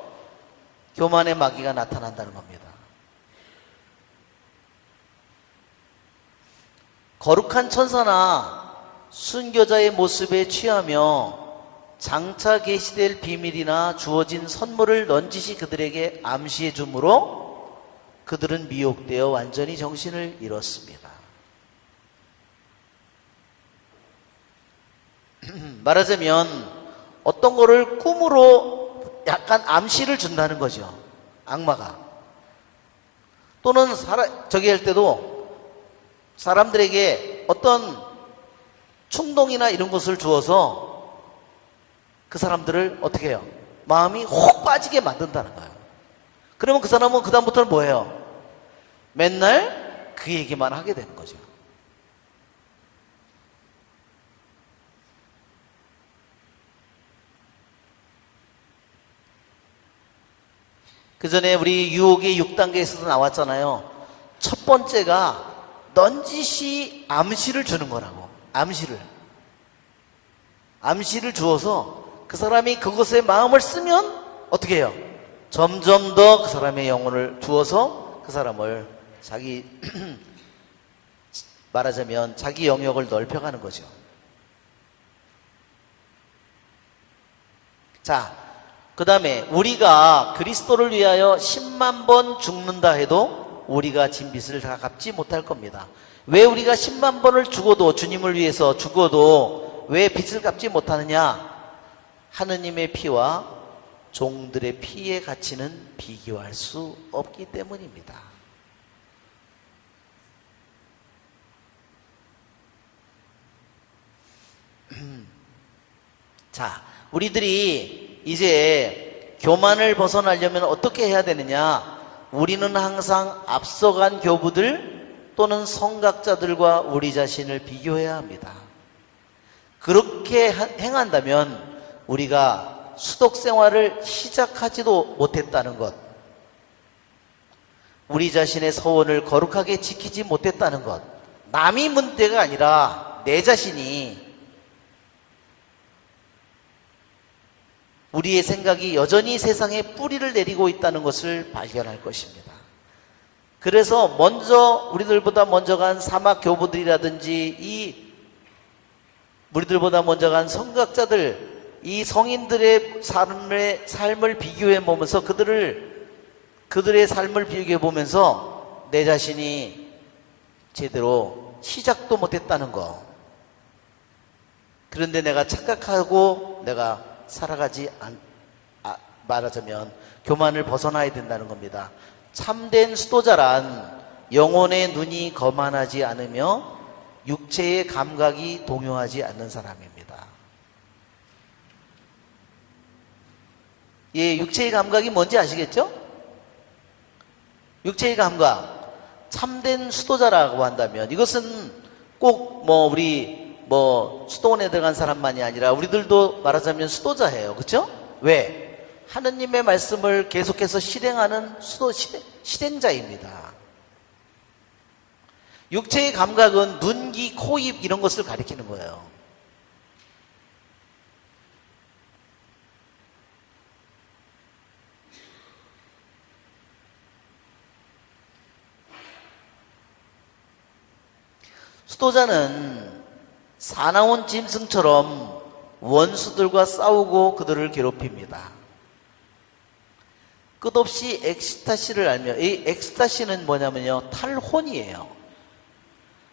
교만의 마귀가 나타난다는 겁니다. 거룩한 천사나 순교자의 모습에 취하며 장차 계시될 비밀이나 주어진 선물을 넌지시 그들에게 암시해 주므로 그들은 미혹되어 완전히 정신을 잃었습니다. 말하자면 어떤 거를 꿈으로 약간 암시를 준다는 거죠. 악마가. 또는 저기 할 때도 사람들에게 어떤 충동이나 이런 것을 주어서 그 사람들을 어떻게 해요? 마음이 혹 빠지게 만든다는 거예요. 그러면 그 사람은 그다음부터는 뭐예요? 맨날 그 얘기만 하게 되는 거죠. 그 전에 우리 유혹의 6단계에서도 나왔잖아요. 첫 번째가 넌지시 암시를 주는 거라고. 암시를 주어서 그 사람이 그것에 마음을 쓰면 어떻게 해요? 점점 더 그 사람의 영혼을 주어서 그 사람을 말하자면 자기 영역을 넓혀가는 거죠. 자, 그 다음에 우리가 그리스도를 위하여 10만 번 죽는다 해도 우리가 진 빚을 다 갚지 못할 겁니다. 왜 우리가 10만 번을 죽어도, 주님을 위해서 죽어도 왜 빚을 갚지 못하느냐? 하느님의 피와 종들의 피의 가치는 비교할 수 없기 때문입니다. 자, 우리들이 이제 교만을 벗어나려면 어떻게 해야 되느냐? 우리는 항상 앞서간 교부들 또는 성각자들과 우리 자신을 비교해야 합니다. 그렇게 행한다면 우리가 수독 생활을 시작하지도 못했다는 것, 우리 자신의 서원을 거룩하게 지키지 못했다는 것, 남이 문제가 아니라 내 자신이, 우리의 생각이 여전히 세상에 뿌리를 내리고 있다는 것을 발견할 것입니다. 그래서 우리들보다 먼저 간 사막 교부들이라든지 우리들보다 먼저 간 성각자들, 이 성인들의 삶을 비교해 보면서 그들의 삶을 비교해 보면서 내 자신이 제대로 시작도 못했다는 거. 그런데 내가 착각하고 내가 말하자면 교만을 벗어나야 된다는 겁니다. 참된 수도자란 영혼의 눈이 거만하지 않으며 육체의 감각이 동요하지 않는 사람입니다. 예, 육체의 감각이 뭔지 아시겠죠? 육체의 감각, 참된 수도자라고 한다면 이것은 꼭 우리 수도원에 들어간 사람만이 아니라 우리들도 말하자면 수도자예요. 그렇죠? 왜? 하느님의 말씀을 계속해서 실행하는 실행자입니다. 육체의 감각은 눈, 귀, 코, 입 이런 것을 가리키는 거예요. 수도자는 사나운 짐승처럼 원수들과 싸우고 그들을 괴롭힙니다. 끝없이 엑스타시를 알며, 이 엑스타시는 뭐냐면요, 탈혼이에요.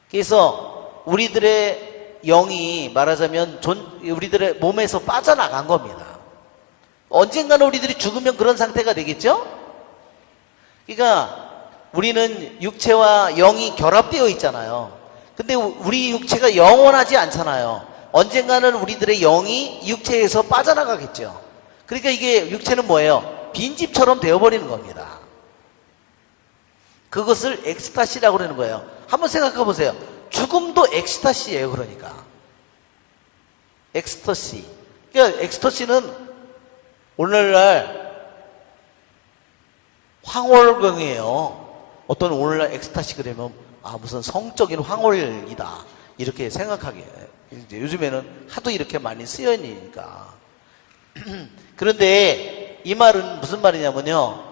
그래서 우리들의 영이 말하자면 우리들의 몸에서 빠져나간 겁니다. 언젠가는 우리들이 죽으면 그런 상태가 되겠죠? 그러니까 우리는 육체와 영이 결합되어 있잖아요. 근데 우리 육체가 영원하지 않잖아요. 언젠가는 우리들의 영이 육체에서 빠져나가겠죠. 그러니까 이게 육체는 뭐예요? 빈집처럼 되어버리는 겁니다. 그것을 엑스타시라고 그러는 거예요. 한번 생각해 보세요. 죽음도 엑스타시예요. 그러니까 엑스터시. 그러니까 엑스터시는 오늘날 황홀경이에요. 어떤 오늘날 엑스타시 그러면 무슨 성적인 황홀이다 이렇게 생각하게. 이제 요즘에는 하도 이렇게 많이 쓰여있으니까. 그런데 이 말은 무슨 말이냐면요,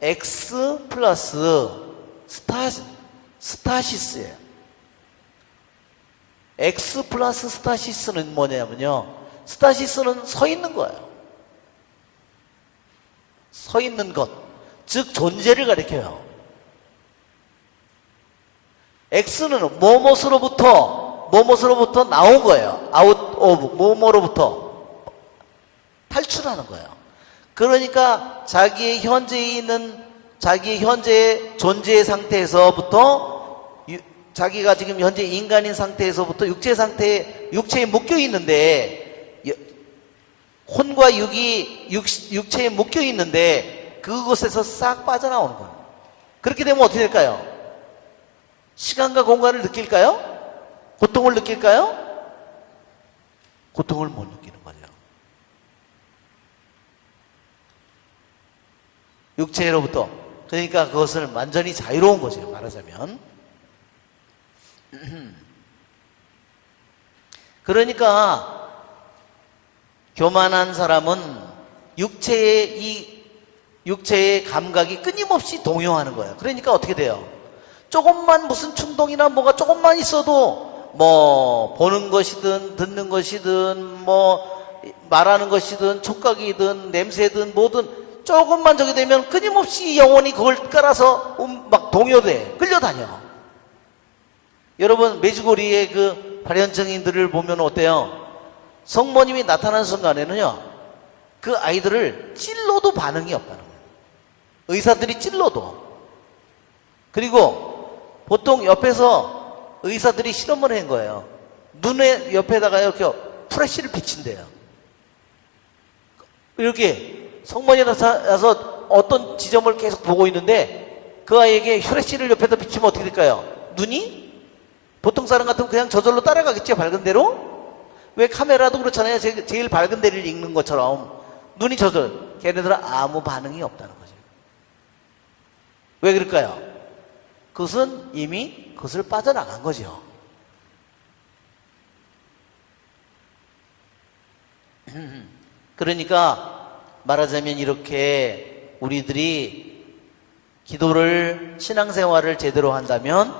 X 플러스 스타시스예요. X 플러스 스타시스는 뭐냐면요, 스타시스는 서 있는 거예요. 서 있는 것, 즉 존재를 가리켜요. X는 뭐뭇으로부터 나온 거예요. 아웃 오브 뭐뭐로부터 탈출하는 거예요. 그러니까 자기의 현재의 존재의 상태에서부터, 자기가 지금 현재 인간인 상태에서부터 육체에 묶여 있는데, 혼과 육이 육체에 묶여 있는데 그곳에서 싹 빠져나오는 거예요. 그렇게 되면 어떻게 될까요? 시간과 공간을 느낄까요? 고통을 느낄까요? 고통을 못 느끼는 거죠. 육체로부터. 그러니까 그것을 완전히 자유로운 거죠. 말하자면. 그러니까 교만한 사람은 육체의 감각이 끊임없이 동요하는 거예요. 그러니까 어떻게 돼요? 조금만 무슨 충동이나 뭐가 조금만 있어도 보는 것이든 듣는 것이든 말하는 것이든 촉각이든 냄새든 뭐든 조금만 저기 되면 끊임없이 영혼이 그걸 따라서 막 동요돼, 끌려다녀. 여러분 메주고리의 그 발현증인들을 보면 어때요? 성모님이 나타난 순간에는요, 그 아이들을 찔러도 반응이 없다는 거예요. 의사들이 찔러도. 그리고 보통 옆에서 의사들이 실험을 한 거예요. 눈에 옆에다가 이렇게 프레쉬를 비친대요. 이렇게 성모에 나서 어떤 지점을 계속 보고 있는데 그 아이에게 혈액시를 옆에다 비치면 어떻게 될까요? 눈이 보통 사람 같으면 그냥 저절로 따라가겠죠, 밝은 대로. 왜 카메라도 그렇잖아요. 제일 밝은 데를 읽는 것처럼 눈이 저절. 걔네들은 아무 반응이 없다는 거죠. 왜 그럴까요? 그것은 이미 그것을 빠져나간 거죠. 그러니까 말하자면 이렇게 우리들이 기도를, 신앙생활을 제대로 한다면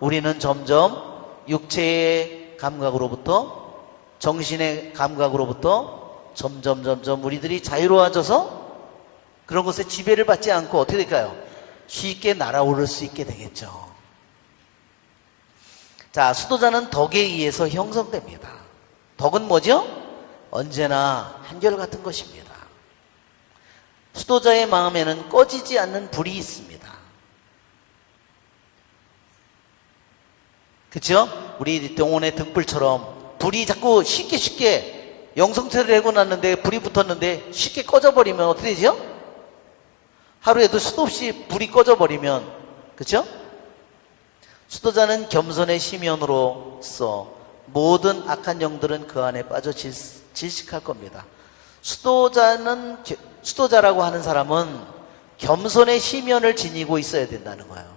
우리는 점점 육체의 감각으로부터 정신의 감각으로부터 점점 우리들이 자유로워져서 그런 것에 지배를 받지 않고 어떻게 될까요? 쉽게 날아오를 수 있게 되겠죠. 자, 수도자는 덕에 의해서 형성됩니다. 덕은 뭐죠? 언제나 한결같은 것입니다. 수도자의 마음에는 꺼지지 않는 불이 있습니다. 그렇죠? 우리 동원의 등불처럼 불이 자꾸 쉽게 영성체를 내고 났는데 불이 붙었는데 쉽게 꺼져버리면 어떻게 되죠? 하루에도 수도 없이 불이 꺼져버리면, 그렇죠? 수도자는 겸손의 시면으로서 모든 악한 영들은 그 안에 빠져 질식할 겁니다. 수도자라고 하는 사람은 겸손의 시면을 지니고 있어야 된다는 거예요.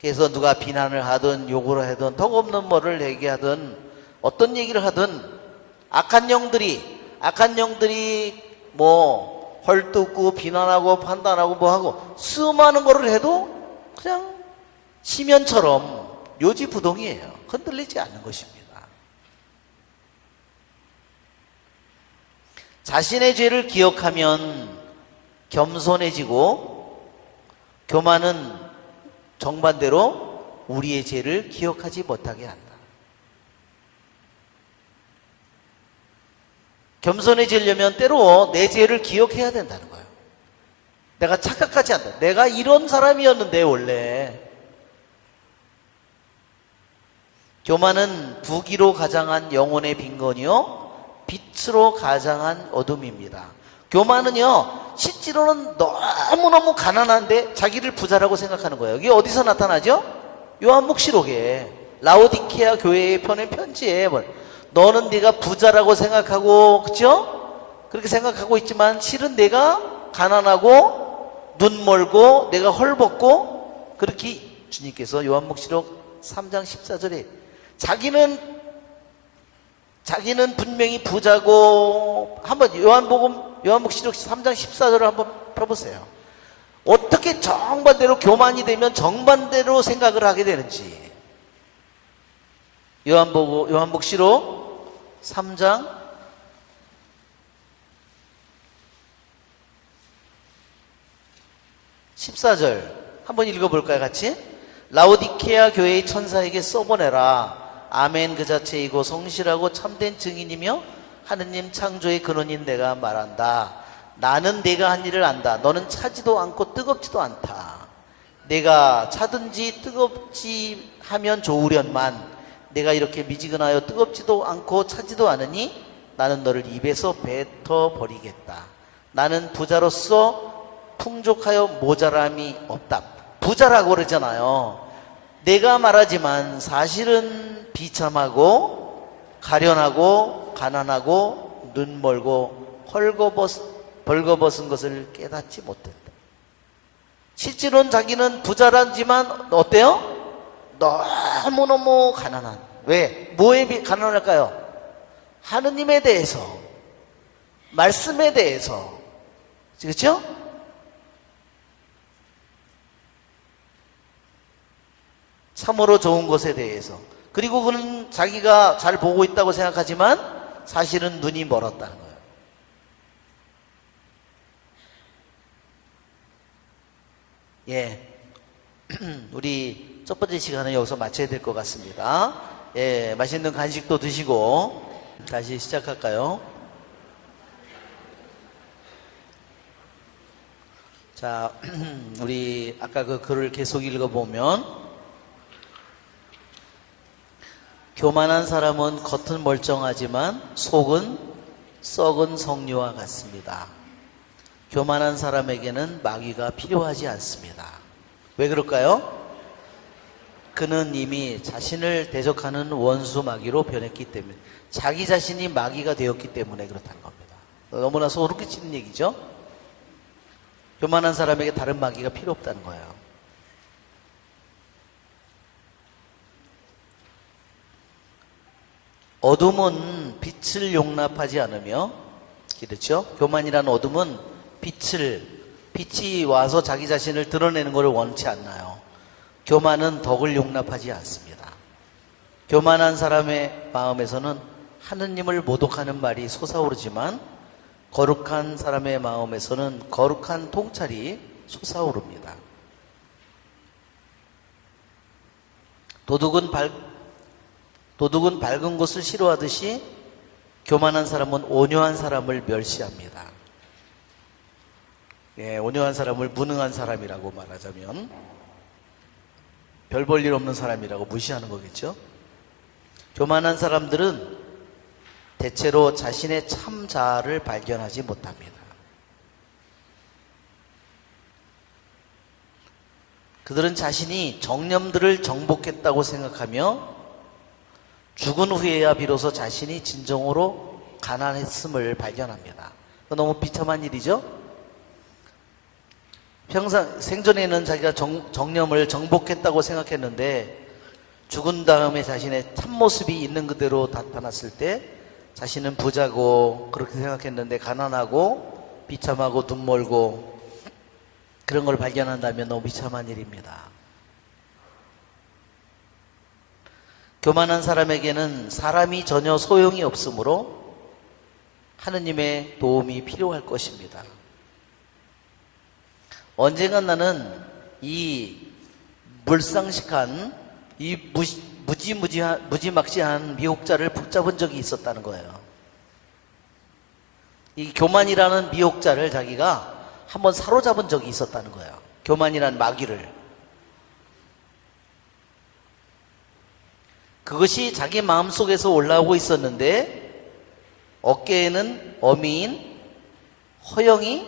그래서 누가 비난을 하든 욕을 하든 덕없는 뭐를 얘기하든 어떤 얘기를 하든 악한 영들이 뭐 헐뜯고 비난하고 판단하고 뭐하고 수많은 거를 해도 그냥 시면처럼 요지부동이에요. 흔들리지 않는 것입니다. 자신의 죄를 기억하면 겸손해지고 교만은 정반대로 우리의 죄를 기억하지 못하게 한다. 겸손해지려면 때로 내 죄를 기억해야 된다는 거예요. 내가 착각하지 않는다. 내가 이런 사람이었는데 원래. 교만은 부귀로 가장한 영혼의 빈곤이요 빛으로 가장한 어둠입니다. 교만은요 실제로는 너무너무 가난한데 자기를 부자라고 생각하는 거예요. 이게 어디서 나타나죠? 요한묵시록에 라오디케아 교회에 펴낸 편지에 너는 네가 부자라고 생각하고, 그렇죠? 그렇게 생각하고 있지만 실은 내가 가난하고 눈 멀고 내가 헐벗고, 그렇게 주님께서 요한묵시록 3장 14절에 자기는 분명히 부자고, 한번 요한묵시록 3장 14절을 한번 펴보세요. 어떻게 정반대로 교만이 되면 정반대로 생각을 하게 되는지. 요한묵시록 3장 14절 한번 읽어볼까요, 같이? 라오디케아 교회의 천사에게 써보내라. 아멘 그 자체이고 성실하고 참된 증인이며 하느님 창조의 근원인 내가 말한다. 나는 내가 한 일을 안다. 너는 차지도 않고 뜨겁지도 않다. 내가 차든지 뜨겁지 하면 좋으련만 내가 이렇게 미지근하여 뜨겁지도 않고 차지도 않으니 나는 너를 입에서 뱉어버리겠다. 나는 부자로서 풍족하여 모자람이 없다. 부자라고 그러잖아요. 내가 말하지만 사실은 비참하고 가련하고 가난하고 눈멀고 벌거벗은 것을 깨닫지 못했다. 실제로는 자기는 부자라지만 어때요? 너무너무 가난한. 왜? 뭐에 가난할까요? 하느님에 대해서, 말씀에 대해서. 그렇죠? 참으로 좋은 것에 대해서. 그리고 그는 자기가 잘 보고 있다고 생각하지만 사실은 눈이 멀었다는 거예요. 예. 우리 첫 번째 시간은 여기서 마쳐야 될 것 같습니다. 예, 맛있는 간식도 드시고 다시 시작할까요? 자, 우리 아까 그 글을 계속 읽어보면 교만한 사람은 겉은 멀쩡하지만 속은 썩은 석류와 같습니다. 교만한 사람에게는 마귀가 필요하지 않습니다. 왜 그럴까요? 그는 이미 자신을 대적하는 원수 마귀로 변했기 때문에, 자기 자신이 마귀가 되었기 때문에 그렇다는 겁니다. 너무나 소름 끼치는 얘기죠? 교만한 사람에게 다른 마귀가 필요 없다는 거예요. 어둠은 빛을 용납하지 않으며, 그렇죠? 교만이라는 어둠은 빛이 와서 자기 자신을 드러내는 것을 원치 않나요? 교만은 덕을 용납하지 않습니다. 교만한 사람의 마음에서는 하느님을 모독하는 말이 솟아오르지만, 거룩한 사람의 마음에서는 거룩한 통찰이 솟아오릅니다. 도둑은 밝은 곳을 싫어하듯이 교만한 사람은 온유한 사람을 멸시합니다. 예, 온유한 사람을 무능한 사람이라고 말하자면 별 볼 일 없는 사람이라고 무시하는 거겠죠. 교만한 사람들은 대체로 자신의 참 자아를 발견하지 못합니다. 그들은 자신이 정념들을 정복했다고 생각하며 죽은 후에야 비로소 자신이 진정으로 가난했음을 발견합니다. 너무 비참한 일이죠? 평상 생전에는 자기가 정념을 정복했다고 생각했는데 죽은 다음에 자신의 참모습이 있는 그대로 나타났을 때 자신은 부자고 그렇게 생각했는데 가난하고 비참하고 눈 멀고 그런 걸 발견한다면 너무 비참한 일입니다. 교만한 사람에게는 사람이 전혀 소용이 없으므로 하느님의 도움이 필요할 것입니다. 언젠가 나는 이 물상식한 이 무지막지한 미혹자를 붙잡은 적이 있었다는 거예요. 이 교만이라는 미혹자를 자기가 한번 사로잡은 적이 있었다는 거예요. 교만이라는 마귀를. 그것이 자기 마음속에서 올라오고 있었는데 어깨에는 어미인 허영이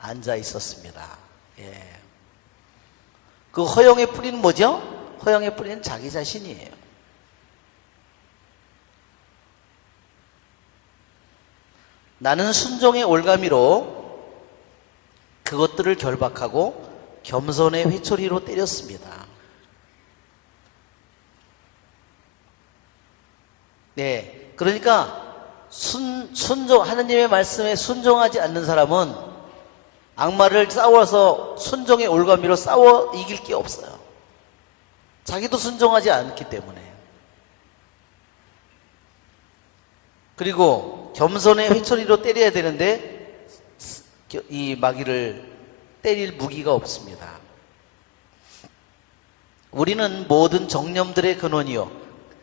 앉아 있었습니다. 예. 그 허영의 뿌리는 뭐죠? 허영의 뿌리는 자기 자신이에요. 나는 순종의 올가미로 그것들을 결박하고 겸손의 회초리로 때렸습니다. 네, 그러니까 하느님의 말씀에 순종하지 않는 사람은 악마를 싸워서 순종의 올가미로 싸워 이길 게 없어요. 자기도 순종하지 않기 때문에. 그리고 겸손의 회초리로 때려야 되는데 이 마귀를 때릴 무기가 없습니다. 우리는 모든 정념들의 근원이요.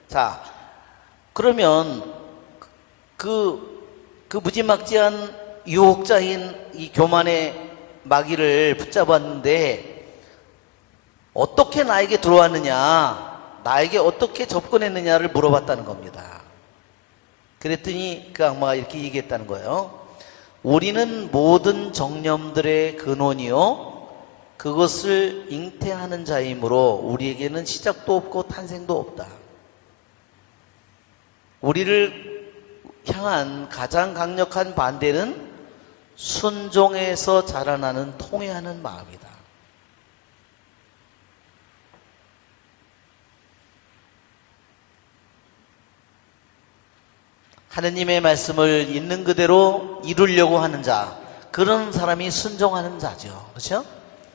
자, 그러면 그 무지막지한 유혹자인 이 교만의 마귀를 붙잡았는데 어떻게 나에게 들어왔느냐, 나에게 어떻게 접근했느냐를 물어봤다는 겁니다. 그랬더니 그 악마가 이렇게 얘기했다는 거예요. 우리는 모든 정념들의 근원이요 그것을 잉태하는 자이므로 우리에게는 시작도 없고 탄생도 없다. 우리를 향한 가장 강력한 반대는 순종에서 자라나는 통회하는 마음이다. 하느님의 말씀을 있는 그대로 이루려고 하는 자, 그런 사람이 순종하는 자죠. 그렇죠?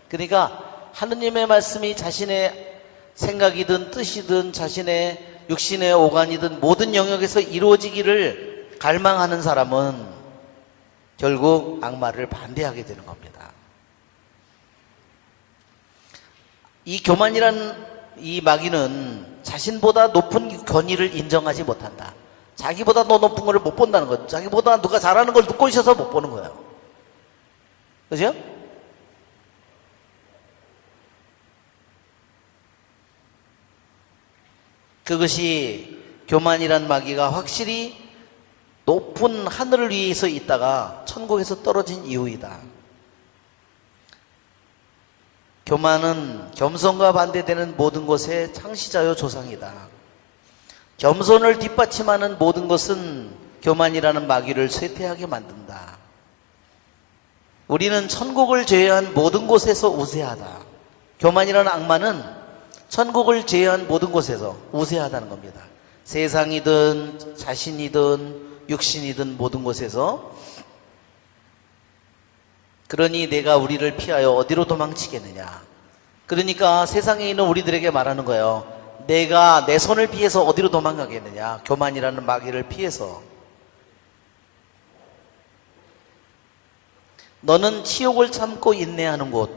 그러니까 하느님의 말씀이 자신의 생각이든 뜻이든 자신의 육신의 오간이든 모든 영역에서 이루어지기를 갈망하는 사람은 결국 악마를 반대하게 되는 겁니다. 이 교만이란 이 마귀는 자신보다 높은 권위를 인정하지 못한다. 자기보다 더 높은 걸 못 본다는 거죠. 자기보다 누가 잘하는 걸 듣고 있어서 못 보는 거예요. 그죠? 그것이 교만이란 마귀가 확실히 높은 하늘을 위에서 있다가 천국에서 떨어진 이유이다. 교만은 겸손과 반대되는 모든 것의 창시자요 조상이다. 겸손을 뒷받침하는 모든 것은 교만이라는 마귀를 쇠퇴하게 만든다. 우리는 천국을 제외한 모든 곳에서 우세하다. 교만이라는 악마는 천국을 제외한 모든 곳에서 우세하다는 겁니다. 세상이든 자신이든 육신이든 모든 곳에서. 그러니 내가 우리를 피하여 어디로 도망치겠느냐. 그러니까 세상에 있는 우리들에게 말하는 거예요. 내가 내 손을 피해서 어디로 도망가겠느냐. 교만이라는 마귀를 피해서. 너는 치욕을 참고 인내하는 곳,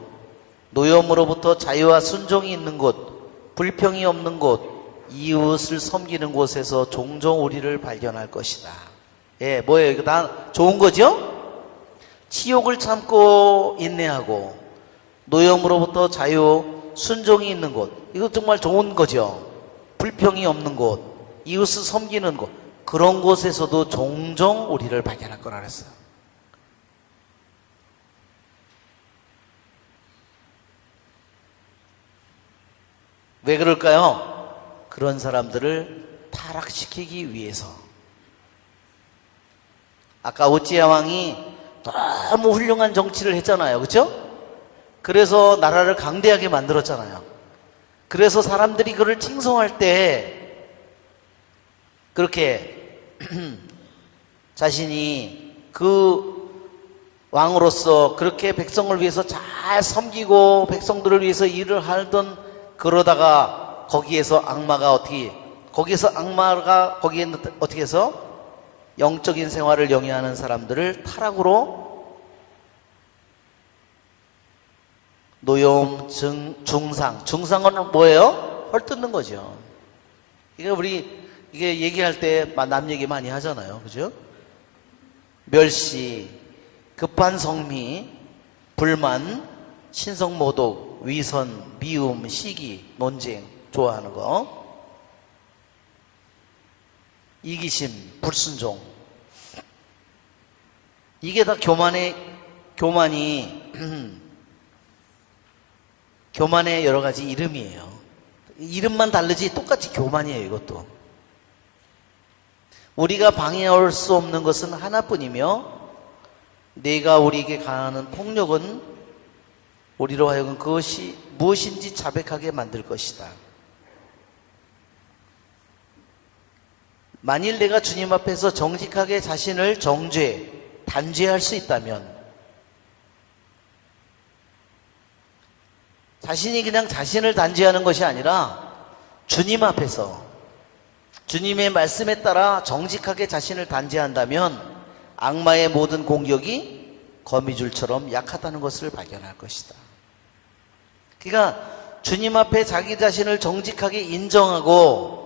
노염으로부터 자유와 순종이 있는 곳, 불평이 없는 곳, 이웃을 섬기는 곳에서 종종 우리를 발견할 것이다. 예, 뭐예요? 이거 다 좋은 거죠? 치욕을 참고 인내하고 노염으로부터 자유, 순종이 있는 곳, 이거 정말 좋은 거죠. 불평이 없는 곳, 이웃을 섬기는 곳, 그런 곳에서도 종종 우리를 발견할 거라 그랬어요. 왜 그럴까요? 그런 사람들을 타락시키기 위해서. 아까 오지야 왕이 너무 훌륭한 정치를 했잖아요. 그렇죠? 그래서 나라를 강대하게 만들었잖아요. 그래서 사람들이 그를 칭송할 때 그렇게 자신이 그 왕으로서 그렇게 백성을 위해서 잘 섬기고 백성들을 위해서 일을 하던, 그러다가 거기에서 악마가 거기에 어떻게 해서 영적인 생활을 영위하는 사람들을 타락으로 노염, 중상은 뭐예요? 헐뜯는 거죠. 이게 얘기할 때 남 얘기 많이 하잖아요. 그죠? 멸시, 급한 성미, 불만, 신성모독, 위선, 미움, 시기, 논쟁, 좋아하는 거, 이기심, 불순종. 이게 다 교만의 여러 가지 이름이에요. 이름만 다르지 똑같이 교만이에요, 이것도. 우리가 방해할 수 없는 것은 하나뿐이며, 내가 우리에게 가하는 폭력은 우리로 하여금 그것이 무엇인지 자백하게 만들 것이다. 만일 내가 주님 앞에서 정직하게 자신을 단죄할 수 있다면, 자신이 그냥 자신을 단죄하는 것이 아니라 주님 앞에서 주님의 말씀에 따라 정직하게 자신을 단죄한다면 악마의 모든 공격이 거미줄처럼 약하다는 것을 발견할 것이다. 그러니까 주님 앞에 자기 자신을 정직하게 인정하고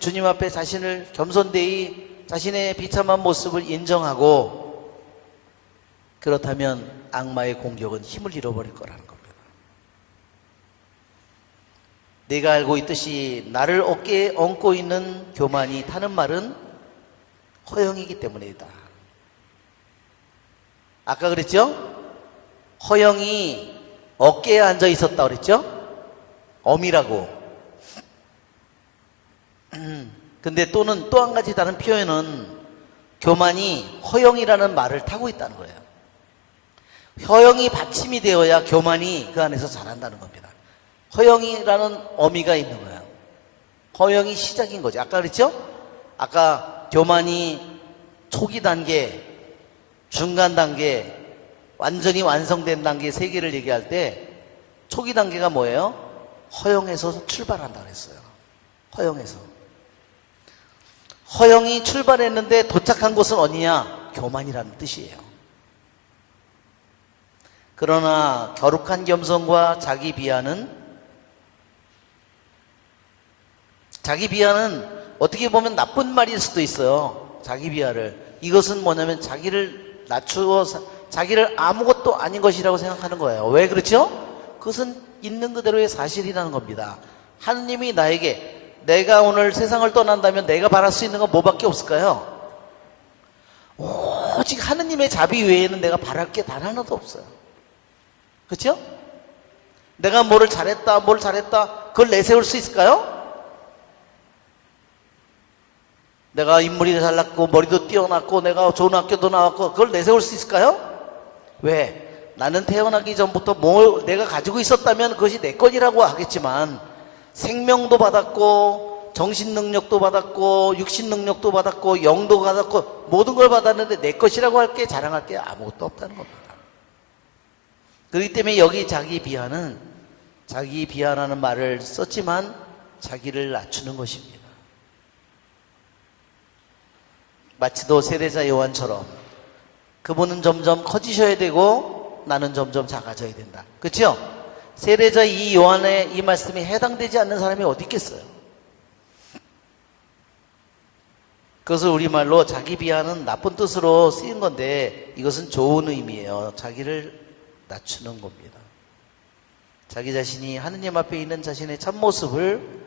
주님 앞에 자신을 겸손되이 자신의 비참한 모습을 인정하고, 그렇다면 악마의 공격은 힘을 잃어버릴 거라는 겁니다. 내가 알고 있듯이 나를 어깨에 얹고 있는 교만이 타는 말은 허영이기 때문이다. 아까 그랬죠? 허영이 어깨에 앉아 있었다 그랬죠? 어미라고. 근데 또 한 가지 다른 표현은 교만이 허영이라는 말을 타고 있다는 거예요. 허영이 받침이 되어야 교만이 그 안에서 자란다는 겁니다. 허영이라는 어미가 있는 거예요. 허영이 시작인 거죠. 아까 그랬죠? 아까 교만이 초기 단계, 중간 단계, 완전히 완성된 단계 세 개를 얘기할 때 초기 단계가 뭐예요? 허영에서 출발한다 그랬어요. 허영이 출발했는데 도착한 곳은 어디냐? 교만이라는 뜻이에요. 그러나 거룩한 겸손과 자기 비하는 어떻게 보면 나쁜 말일 수도 있어요. 자기 비하를. 이것은 뭐냐면 자기를 낮추어 자기를 아무것도 아닌 것이라고 생각하는 거예요. 왜 그렇죠? 그것은 있는 그대로의 사실이라는 겁니다. 하느님이 나에게 내가 오늘 세상을 떠난다면 내가 바랄 수 있는 건 뭐밖에 없을까요? 오직 하느님의 자비 외에는 내가 바랄 게 단 하나도 없어요. 그렇죠? 내가 뭘 잘했다 그걸 내세울 수 있을까요? 내가 인물이 잘났고 머리도 뛰어났고 내가 좋은 학교도 나왔고 그걸 내세울 수 있을까요? 왜? 나는 태어나기 전부터 뭘 내가 가지고 있었다면 그것이 내 것이라고 하겠지만 생명도 받았고 정신능력도 받았고 육신능력도 받았고 영도 받았고 모든 걸 받았는데 내 것이라고 할 게 자랑할 게 아무것도 없다는 겁니다. 그렇기 때문에 여기 자기 비하하는 말을 썼지만 자기를 낮추는 것입니다. 마치도 세례자 요한처럼 그분은 점점 커지셔야 되고 나는 점점 작아져야 된다. 그렇죠? 세례자 이 요한의 이 말씀이 해당되지 않는 사람이 어디 있겠어요? 그것을 우리말로 자기 비하는 나쁜 뜻으로 쓰인 건데 이것은 좋은 의미예요. 자기를 낮추는 겁니다. 자기 자신이 하느님 앞에 있는 자신의 참모습을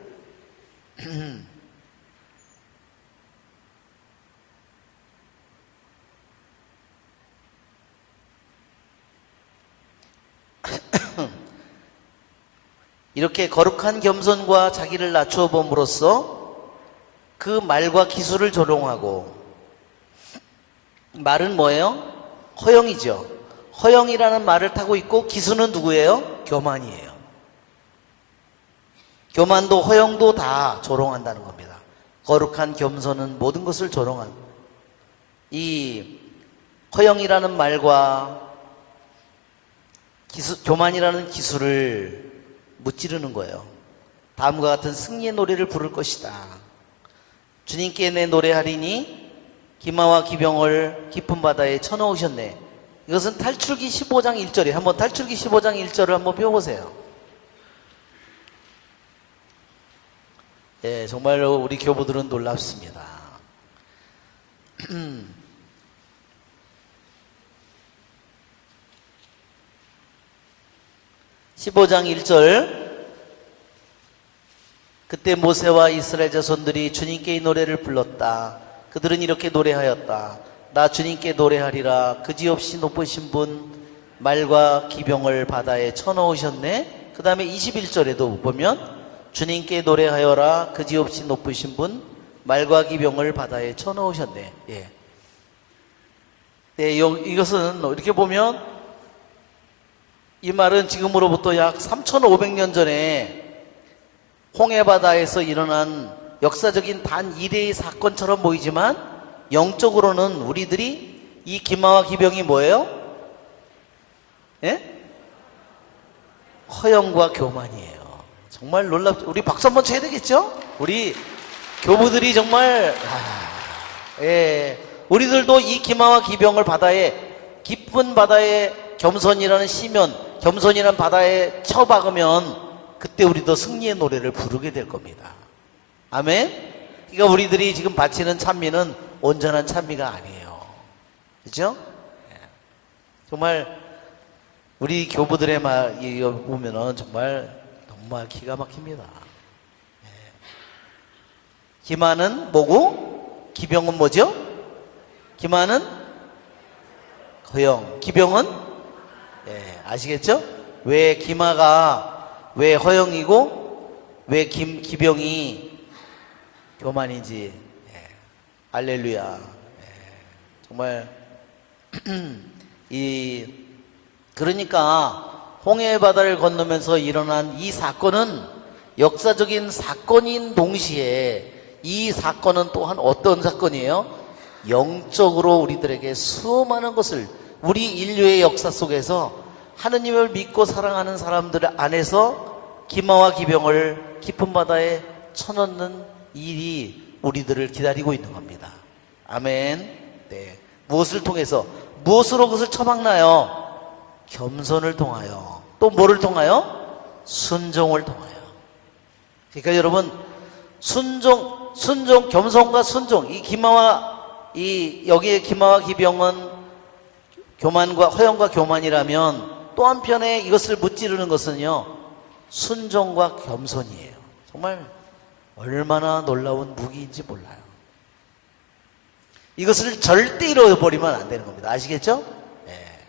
이렇게 거룩한 겸손과 자기를 낮추어 봄으로써 그 말과 기술을 조롱하고, 말은 뭐예요? 허영이죠. 허영이라는 말을 타고 있고 기수는 누구예요? 교만이에요. 교만도 허영도 다 조롱한다는 겁니다. 거룩한 겸손은 모든 것을 조롱한, 이 허영이라는 말과 교만이라는 기술을 무찌르는 거예요. 다음과 같은 승리의 노래를 부를 것이다. 주님께 내 노래하리니 기마와 기병을 깊은 바다에 쳐넣으셨네. 이것은 탈출기 15장 1절에 한번 탈출기 15장 1절을 한번 배워보세요. 예, 정말로 우리 교부들은 놀랍습니다. 15장 1절. 그때 모세와 이스라엘 자손들이 주님께 이 노래를 불렀다. 그들은 이렇게 노래하였다. 나 주님께 노래하리라. 그지없이 높으신 분 말과 기병을 바다에 쳐넣으셨네. 그 다음에 21절에도 보면 주님께 노래하여라. 그지없이 높으신 분 말과 기병을 바다에 쳐넣으셨네. 예. 네, 이것은 이렇게 보면 이 말은 지금으로부터 약 3,500년 전에 홍해바다에서 일어난 역사적인 단 일회의 사건처럼 보이지만 영적으로는 우리들이 이 기마와 기병이 뭐예요? 예? 허영과 교만이에요. 정말 놀랍죠. 우리 박수 한번 쳐야 되겠죠? 우리 교부들이 정말 예, 우리들도 이 기마와 기병을 바다에 깊은 바다에 겸손이라는 시면 겸손이라는 바다에 쳐박으면 그때 우리도 승리의 노래를 부르게 될 겁니다. 아멘? 그러니까 우리들이 지금 바치는 찬미는 온전한 찬미가 아니에요. 그렇죠? 정말 우리 교부들의 말 이거 보면은 정말 기가 막힙니다. 기마는 뭐고 기병은 뭐죠? 기마는 허영, 기병은 아시겠죠? 왜 기마가 왜 허영이고 왜 기병이 교만인지. 할렐루야. 정말 그러니까 홍해 바다를 건너면서 일어난 이 사건은 역사적인 사건인 동시에 이 사건은 또한 어떤 사건이에요? 영적으로 우리들에게 수많은 것을, 우리 인류의 역사 속에서 하느님을 믿고 사랑하는 사람들 안에서 기마와 기병을 깊은 바다에 쳐넣는 일이 우리들을 기다리고 있는 겁니다. 아멘. 네. 무엇을 통해서, 무엇으로 그것을 쳐박나요? 겸손을 통하여. 또 뭐를 통하여? 순종을 통하여. 그러니까 여러분, 순종, 겸손과 순종, 여기에 기마와 기병은 교만과, 허영과 교만이라면 또 한편에 이것을 무찌르는 것은요, 순종과 겸손이에요. 정말 얼마나 놀라운 무기인지 몰라요. 이것을 절대 잃어버리면 안 되는 겁니다. 아시겠죠? 네.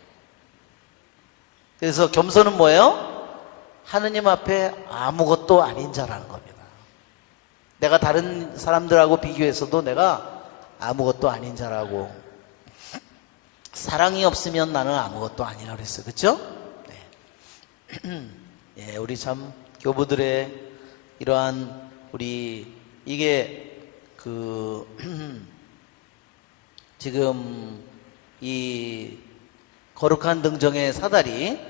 그래서 겸손은 뭐예요? 하느님 앞에 아무것도 아닌 자라는 겁니다. 내가 다른 사람들하고 비교해서도 내가 아무것도 아닌 자라고, 사랑이 없으면 나는 아무것도 아니라 그랬어요. 그렇죠? 네. 예, 우리 참 교부들의 이러한 우리 이게 지금 이 거룩한 등정의 사다리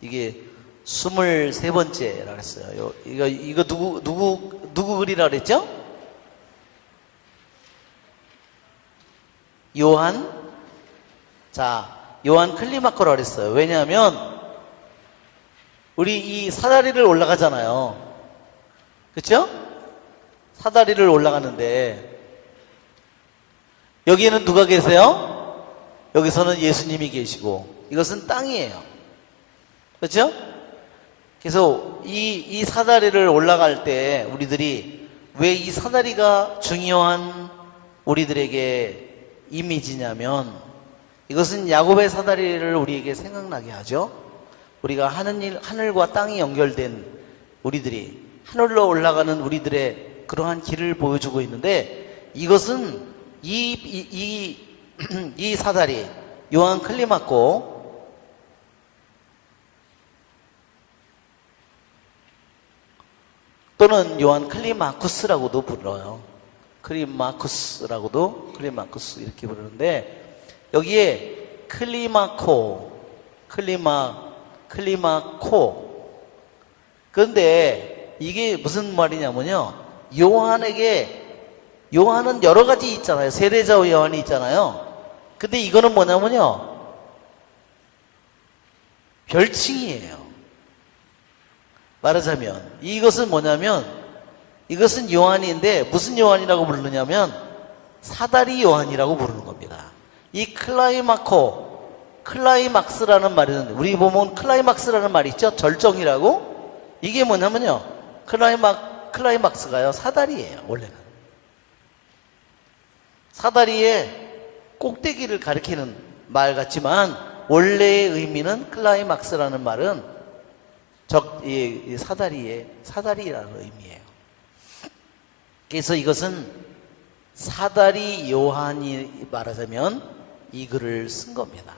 이게 23번째라 그랬어요. 이거 누구 글이라 그랬죠? 요한. 자, 요한 클리마코라 그랬어요. 왜냐하면 우리 이 사다리를 올라가잖아요. 그렇죠? 사다리를 올라가는데 여기에는 누가 계세요? 여기서는 예수님이 계시고 이것은 땅이에요. 그렇죠? 그래서 이 사다리를 올라갈 때 우리들이 왜 이 사다리가 중요한 우리들에게 이미지냐면, 이것은 야곱의 사다리를 우리에게 생각나게 하죠. 우리가 하늘과 땅이 연결된 우리들이, 하늘로 올라가는 우리들의 그러한 길을 보여주고 있는데, 이것은 이 사다리 요한 클리마코, 또는 요한 클리마쿠스라고도 불러요. 클리마쿠스 이렇게 부르는데, 여기에 클리마코. 그런데 이게 무슨 말이냐면요, 요한은 여러 가지 있잖아요. 세례자 요한이 있잖아요. 근데 이거는 뭐냐면요, 별칭이에요. 말하자면 이것은 뭐냐면, 이것은 요한인데 무슨 요한이라고 부르냐면 사다리 요한이라고 부르는 겁니다. 이 클라이막스라는 말은, 우리 보면 클라이막스라는 말이 있죠. 절정이라고. 이게 뭐냐면요, 클라이막스가요 사다리예요. 원래는 사다리의 꼭대기를 가리키는 말 같지만 원래의 의미는, 클라이막스라는 말은 사다리라는 의미예요. 그래서 이것은 사다리 요한이 말하자면 이 글을 쓴 겁니다.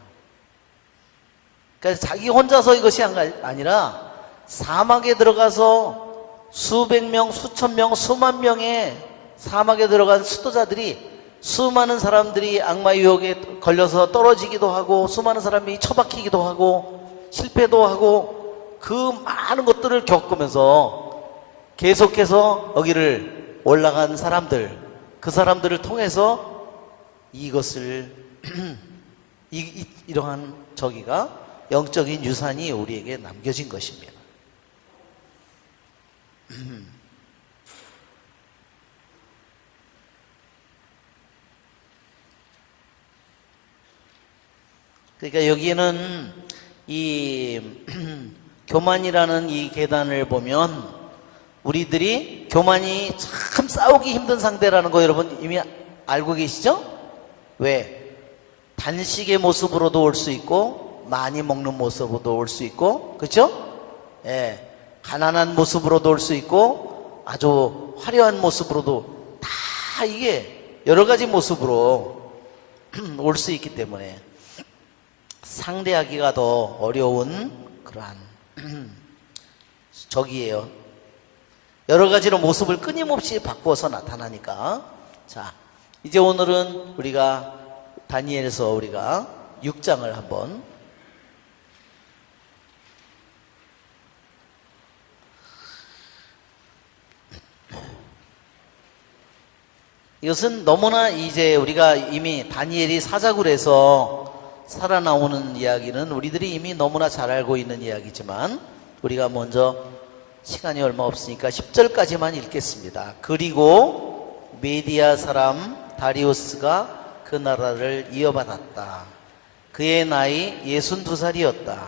그러니까 자기 혼자서 이것이 아니라 사막에 들어가서 수백 명, 수천 명, 수만 명의 사막에 들어간 수도자들이, 수많은 사람들이 악마의 유혹에 걸려서 떨어지기도 하고, 수많은 사람이 처박히기도 하고 실패도 하고, 그 많은 것들을 겪으면서 계속해서 여기를 올라간 사람들, 그 사람들을 통해서 이것을 이러한 저기가 영적인 유산이 우리에게 남겨진 것입니다. 그러니까 여기에는 이 교만이라는 이 계단을 보면, 우리들이 교만이 참 싸우기 힘든 상대라는 거 여러분 이미 알고 계시죠? 왜? 단식의 모습으로도 올 수 있고, 많이 먹는 모습으로도 올 수 있고, 그렇죠? 예, 가난한 모습으로도 올 수 있고, 아주 화려한 모습으로도, 다 이게 여러 가지 모습으로 올 수 있기 때문에 상대하기가 더 어려운 그러한 적이에요. 여러 가지로 모습을 끊임없이 바꾸어서 나타나니까. 자, 이제 오늘은 우리가 다니엘에서 우리가 6장을 한번, 이것은 너무나 이제 우리가 이미 다니엘이 사자굴에서 살아나오는 이야기는 우리들이 이미 너무나 잘 알고 있는 이야기지만, 우리가 먼저 시간이 얼마 없으니까 10절까지만 읽겠습니다. 그리고 메디아 사람 다리우스가 그 나라를 이어받았다. 그의 나이 62살이었다.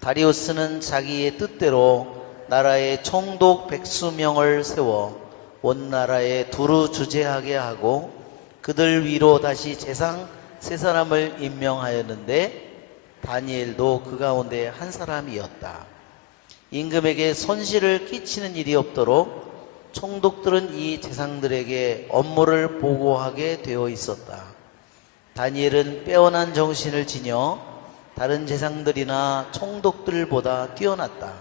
다리우스는 자기의 뜻대로 나라에 총독 100수명을 세워 온 나라에 두루 주재하게 하고 그들 위로 다시 재상 3사람을 임명하였는데 다니엘도 그 가운데 한 사람이었다. 임금에게 손실을 끼치는 일이 없도록 총독들은 이 재상들에게 업무를 보고하게 되어 있었다. 다니엘은 빼어난 정신을 지녀 다른 재상들이나 총독들보다 뛰어났다.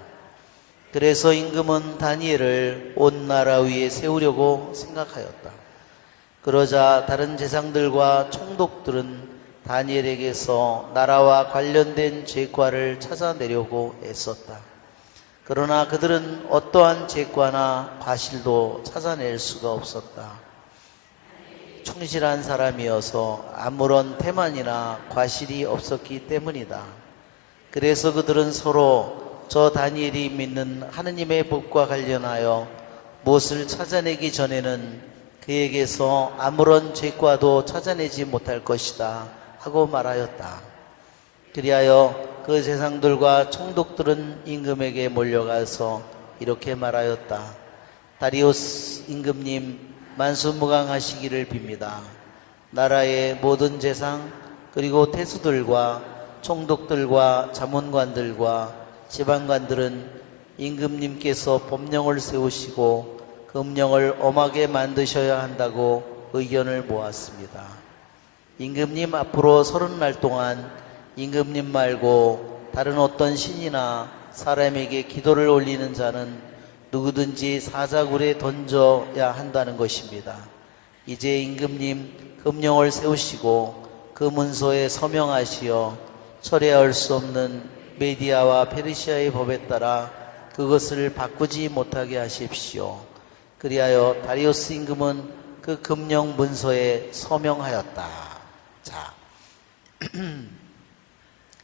그래서 임금은 다니엘을 온 나라 위에 세우려고 생각하였다. 그러자 다른 재상들과 총독들은 다니엘에게서 나라와 관련된 죄과를 찾아내려고 애썼다. 그러나 그들은 어떠한 죄과나 과실도 찾아낼 수가 없었다. 충실한 사람이어서 아무런 태만이나 과실이 없었기 때문이다. 그래서 그들은 서로 저 다니엘이 믿는 하느님의 법과 관련하여 무엇을 찾아내기 전에는 그에게서 아무런 죄과도 찾아내지 못할 것이다 하고 말하였다. 그리하여 그 재상들과 총독들은 임금에게 몰려가서 이렇게 말하였다. 다리우스 임금님, 만수무강하시기를 빕니다. 나라의 모든 재상 그리고 태수들과 총독들과 자문관들과 지방관들은 임금님께서 법령을 세우시고 금령을 엄하게 만드셔야 한다고 의견을 모았습니다. 임금님 앞으로 30날 동안 임금님 말고 다른 어떤 신이나 사람에게 기도를 올리는 자는 누구든지 사자굴에 던져야 한다는 것입니다. 이제 임금님 금령을 세우시고 그 문서에 서명하시어 철회할 수 없는 메디아와 페르시아의 법에 따라 그것을 바꾸지 못하게 하십시오. 그리하여 다리우스 임금은 그 금령 문서에 서명하였다.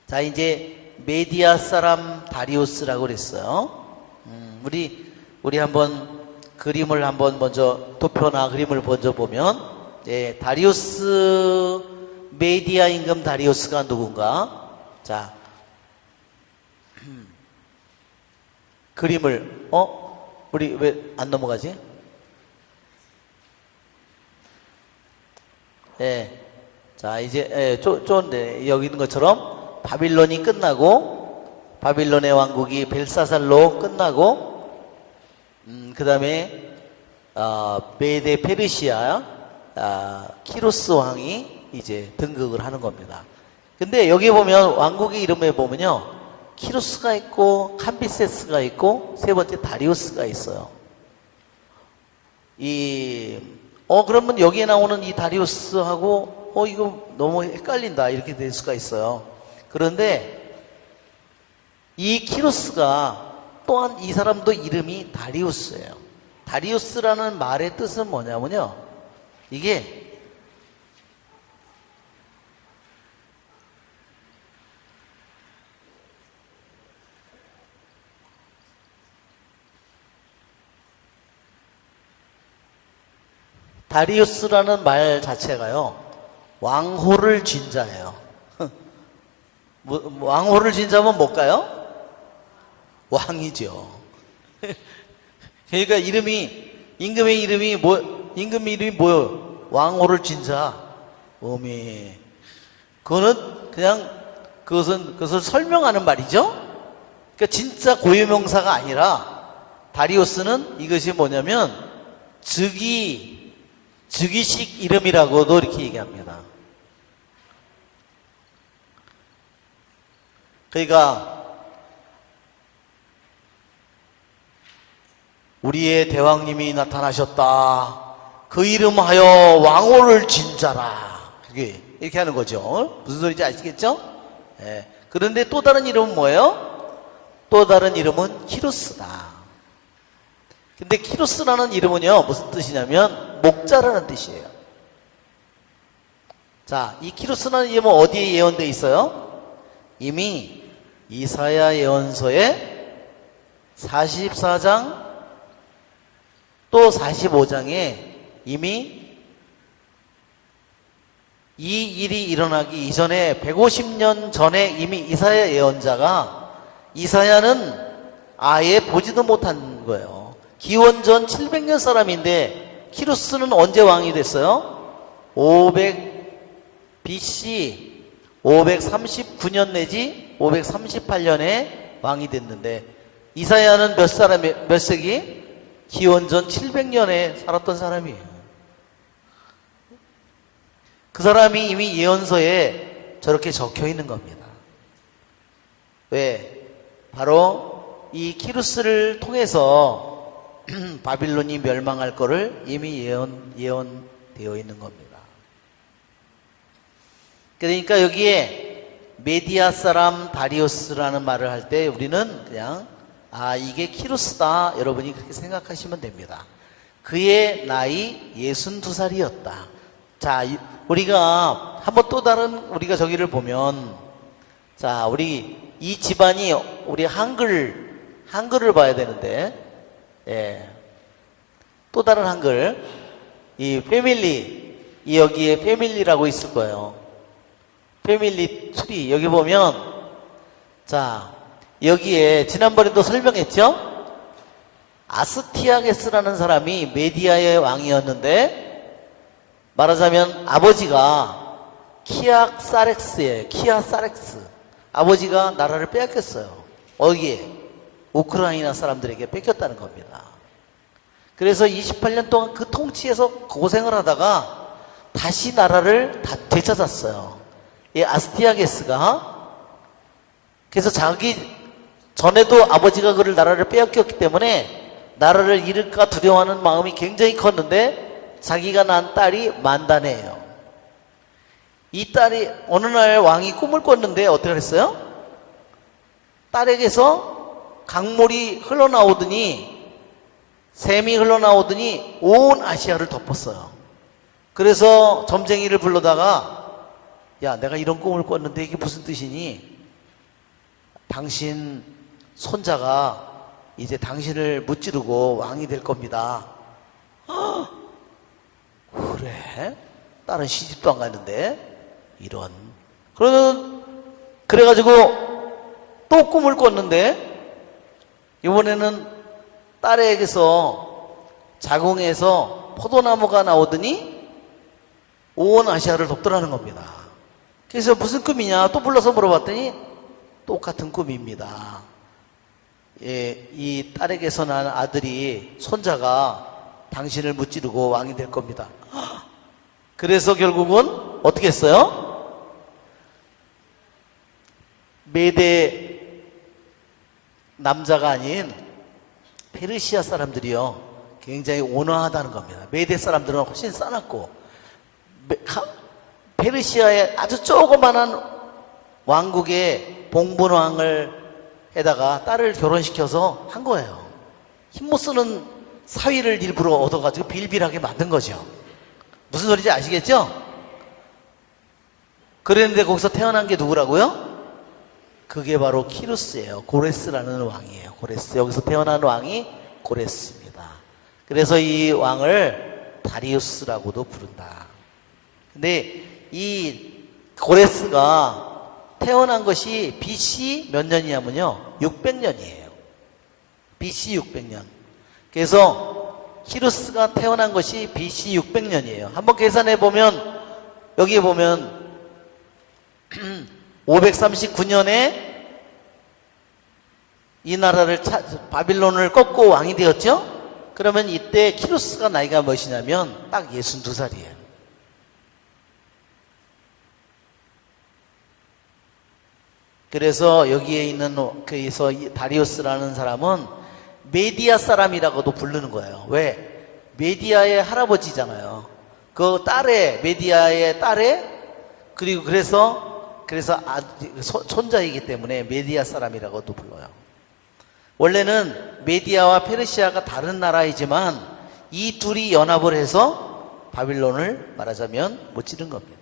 자, 이제 메디아 사람 다리우스라고 그랬어요. 우리 한번 그림을 한번 먼저 도표나 그림을 먼저 보면, 다리우스 메디아 임금 다리우스가 누군가? 자, 그림을 우리 왜 안 넘어가지? 자, 이제 쫀데 여기 있는 것처럼 바빌론이 끝나고 바빌론의 왕국이 벨사살로 끝나고 그 다음에 메데 페르시아 키루스 왕이 이제 등극을 하는 겁니다. 근데 여기 보면 왕국의 이름에 보면요, 키루스가 있고 캄비세스가 있고 세 번째 다리우스가 있어요. 그러면 여기에 나오는 이 다리우스하고 이거 너무 헷갈린다 이렇게 될 수가 있어요. 그런데 이 키루스가 또한 이 사람도 이름이 다리우스예요. 다리우스라는 말의 뜻은 뭐냐면요, 이게 다리우스라는 말 자체가요, 왕호를 쥔 자예요. 왕호를 쥔 자면 뭘까요? 왕이죠. 그러니까 임금의 이름이 뭐요? 왕호를 쥔 자. 그것을 설명하는 말이죠. 그러니까 진짜 고유명사가 아니라 다리우스는 이것이 뭐냐면 즉위식 이름이라고도 이렇게 얘기합니다. 그러니까 우리의 대왕님이 나타나셨다. 그 이름하여 왕호를 진 자라. 이렇게 하는 거죠. 무슨 소리인지 아시겠죠? 그런데 또 다른 이름은 뭐예요? 또 다른 이름은 키루스다. 근데 키루스라는 이름은요, 무슨 뜻이냐면 목자라는 뜻이에요. 자, 이 키루스라는 이름은 어디에 예언되어 있어요? 이미 이사야 예언서에 44장 또 45장에 이미 이 일이 일어나기 이전에 150년 전에 이미 이사야 예언자가, 이사야는 아예 보지도 못한 거예요. 기원전 700년 사람인데 키루스는 언제 왕이 됐어요? 500 BC 539년 내지 538년에 왕이 됐는데 이사야는 몇 세기? 기원전 700년에 살았던 사람이에요. 그 사람이 이미 예언서에 저렇게 적혀 있는 겁니다. 왜? 바로 이 키루스를 통해서 바빌론이 멸망할 거를 이미 예언되어 있는 겁니다. 그러니까 여기에 메디아 사람 다리우스라는 말을 할 때 우리는 그냥 이게 키루스다 여러분이 그렇게 생각하시면 됩니다. 그의 나이 62살이었다. 자, 우리가 한번 또 다른 우리가 저기를 보면 자, 우리 이 집안이 우리 한글을 봐야 되는데 예. 또 다른 한글 이 패밀리 이 여기에 패밀리라고 있을 거예요. 패밀리 트리 여기 보면 자 여기에 지난번에도 설명했죠? 아스티아게스라는 사람이 메디아의 왕이었는데 말하자면 아버지가 키아사렉스예요. 키아사렉스 아버지가 나라를 빼앗겼어요. 어디에? 우크라이나 사람들에게 뺏겼다는 겁니다. 그래서 28년 동안 그 통치에서 고생을 하다가 다시 나라를 되찾았어요. 이 아스티아게스가. 그래서 자기 전에도 아버지가 그를 나라를 빼앗겼기 때문에 나라를 잃을까 두려워하는 마음이 굉장히 컸는데 자기가 낳은 딸이 만다네예요. 이 딸이 어느 날 왕이 꿈을 꿨는데 어떻게 했어요? 딸에게서 강물이 흘러나오더니 샘이 흘러나오더니 온 아시아를 덮었어요. 그래서 점쟁이를 불러다가 야 내가 이런 꿈을 꿨는데 이게 무슨 뜻이니? 당신 손자가 이제 당신을 무찌르고 왕이 될 겁니다. 그래? 딸은 시집도 안 갔는데 이런 그래가지고 또 꿈을 꿨는데 이번에는 딸에게서 자궁에서 포도나무가 나오더니 온 아시아를 덮더라는 겁니다. 그래서 무슨 꿈이냐 또 불러서 물어봤더니 똑같은 꿈입니다. 예, 이 딸에게서 난 아들이 손자가 당신을 무찌르고 왕이 될 겁니다. 그래서 결국은 어떻게 했어요? 메대 남자가 아닌 페르시아 사람들이요 굉장히 온화하다는 겁니다. 메대 사람들은 훨씬 싸놨고 페르시아의 아주 조그만한 왕국의 봉분왕을 에다가 딸을 결혼시켜서 한 거예요. 힘 못 쓰는 사위를 일부러 얻어가지고 빌빌하게 만든 거죠. 무슨 소리인지 아시겠죠? 그랬는데 거기서 태어난 게 누구라고요? 그게 바로 키루스예요. 고레스라는 왕이에요. 고레스. 여기서 태어난 왕이 고레스입니다. 그래서 이 왕을 다리우스라고도 부른다. 근데 이 고레스가 태어난 것이 BC 몇 년이냐면요 600년이에요. BC 600년. 그래서 키루스가 태어난 것이 BC 600년이에요. 한번 계산해 보면 여기에 보면 539년에 이 나라를 바빌론을 꺾고 왕이 되었죠. 그러면 이때 키루스가 나이가 몇이냐면 딱 62살이에요. 그래서 여기에 있는 그래서 다리우스라는 사람은 메디아 사람이라고도 부르는 거예요. 왜? 메디아의 할아버지잖아요. 그 딸의 메디아의 딸의 그리고 그래서 손자이기 때문에 메디아 사람이라고도 불러요. 원래는 메디아와 페르시아가 다른 나라이지만 이 둘이 연합을 해서 바빌론을 말하자면 무찌른 겁니다.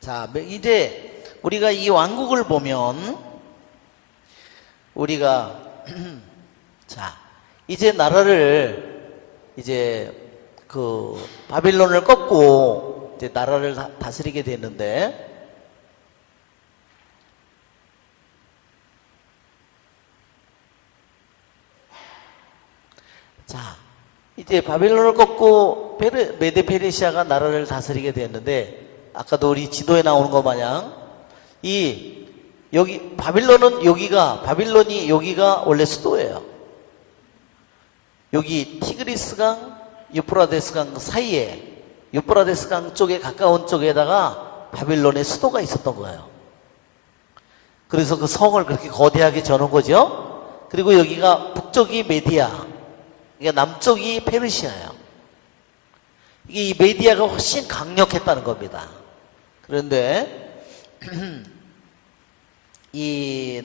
자, 이제 우리가 이 왕국을 보면 우리가 자, 이제 나라를 이제 그 바빌론을 꺾고 이제 나라를 다스리게 됐는데, 자, 이제 바빌론을 꺾고 메데 페르시아가 나라를 다스리게 됐는데, 아까도 우리 지도에 나오는 것 마냥 여기 바빌론이 여기가 원래 수도예요. 여기 티그리스강, 유프라데스강 사이에, 유프라데스강 쪽에 가까운 쪽에다가 바빌론의 수도가 있었던 거예요. 그래서 그 성을 그렇게 거대하게 저는 거죠. 그리고 여기가 북쪽이 메디아, 그러니까 남쪽이 페르시아예요. 이게 이 메디아가 훨씬 강력했다는 겁니다. 그런데 이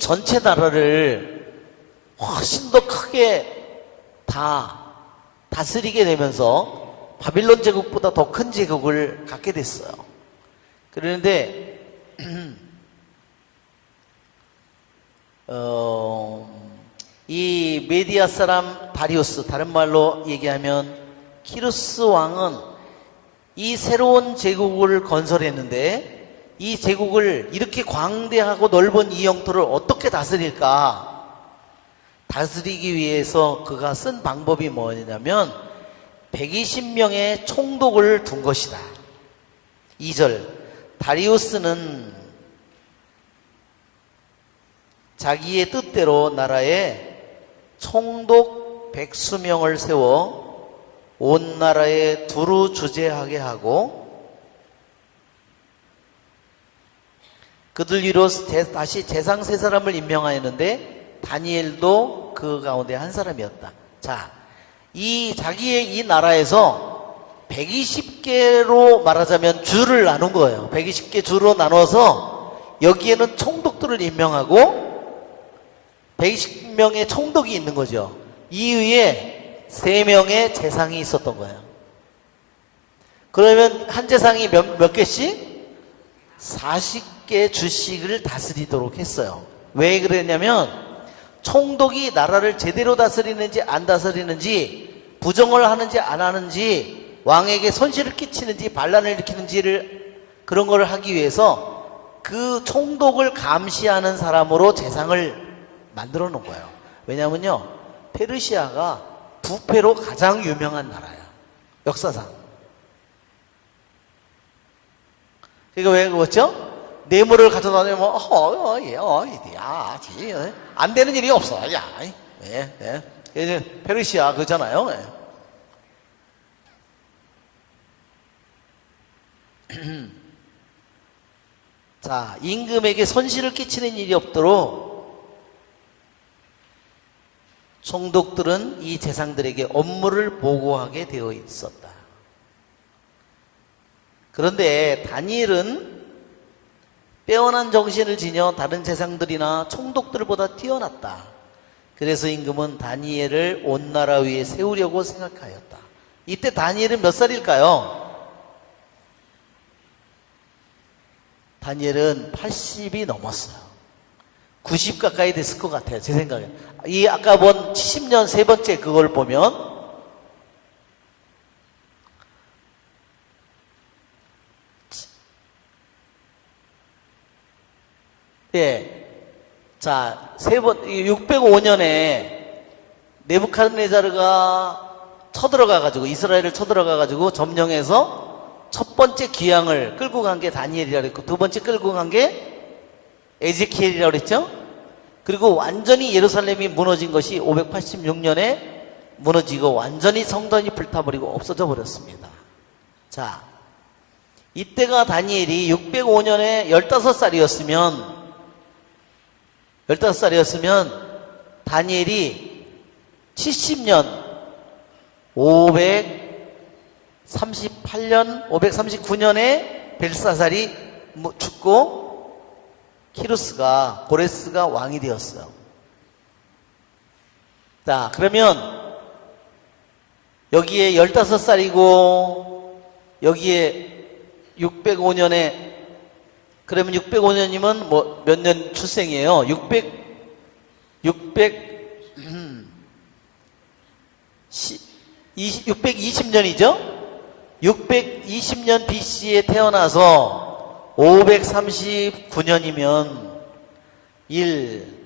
전체 나라를 훨씬 더 크게 다스리게 되면서 바빌론 제국보다 더 큰 제국을 갖게 됐어요. 그런데 이 메디아 사람 다리우스, 다른 말로 얘기하면 키루스 왕은 이 새로운 제국을 건설했는데, 이 제국을 이렇게 광대하고 넓은 이 영토를 어떻게 다스릴까? 다스리기 위해서 그가 쓴 방법이 뭐냐면 120명의 총독을 둔 것이다. 2절, 다리우스는 자기의 뜻대로 나라에 총독 100수명을 세워 온 나라에 두루 주재하게 하고, 그들 위로 다시 재상 세 사람을 임명하였는데 다니엘도 그 가운데 한 사람이었다. 자, 자기의 이 나라에서 120개로 말하자면 주를 나눈 거예요. 120개 주로 나눠서 여기에는 총독들을 임명하고 120명의 총독이 있는 거죠. 이 위에 3명의 재상이 있었던 거예요. 그러면 한 재상이 몇 개씩? 40개 주씩을 다스리도록 했어요. 왜 그랬냐면 총독이 나라를 제대로 다스리는지 안 다스리는지, 부정을 하는지 안 하는지, 왕에게 손실을 끼치는지 반란을 일으키는지를, 그런 걸 하기 위해서 그 총독을 감시하는 사람으로 재상을 만들어 놓은 거예요. 왜냐면요, 페르시아가 부패로 가장 유명한 나라예요. 역사상. 그러니까 왜 그렇죠? 뇌물을 가져다니면 안 되는 일이 없어. 페르시아 그잖아요. 자, 임금에게 손실을 끼치는 일이 없도록 총독들은 이 재상들에게 업무를 보고하게 되어 있었다. 그런데 다니엘은 빼어난 정신을 지녀 다른 재상들이나 총독들보다 뛰어났다. 그래서 임금은 다니엘을 온 나라 위에 세우려고 생각하였다. 이때 다니엘은 몇 살일까요? 다니엘은 80이 넘었어요. 90 가까이 됐을 것 같아요, 제 생각에. 이 아까 본 70년 세 번째 그걸 보면 자, 605년에 네부카드네자르가 쳐들어가가지고, 이스라엘을 쳐들어가가지고 점령해서 첫 번째 귀향을 끌고 간 게 다니엘이라고 했고, 두 번째 끌고 간 게 에제키엘이라고 그랬죠? 그리고 완전히 예루살렘이 무너진 것이 586년에 무너지고 완전히 성전이 불타버리고 없어져 버렸습니다. 자, 이때가 다니엘이 605년에 15살이었으면 다니엘이 70년 539년에 벨사살이 죽고 고레스가 왕이 되었어요. 자, 그러면 여기에 15살이고 여기에 605년에, 그러면 605년이면 뭐 몇 년 출생이에요? 620년이죠? 620년 BC에 태어나서 539년이면 1,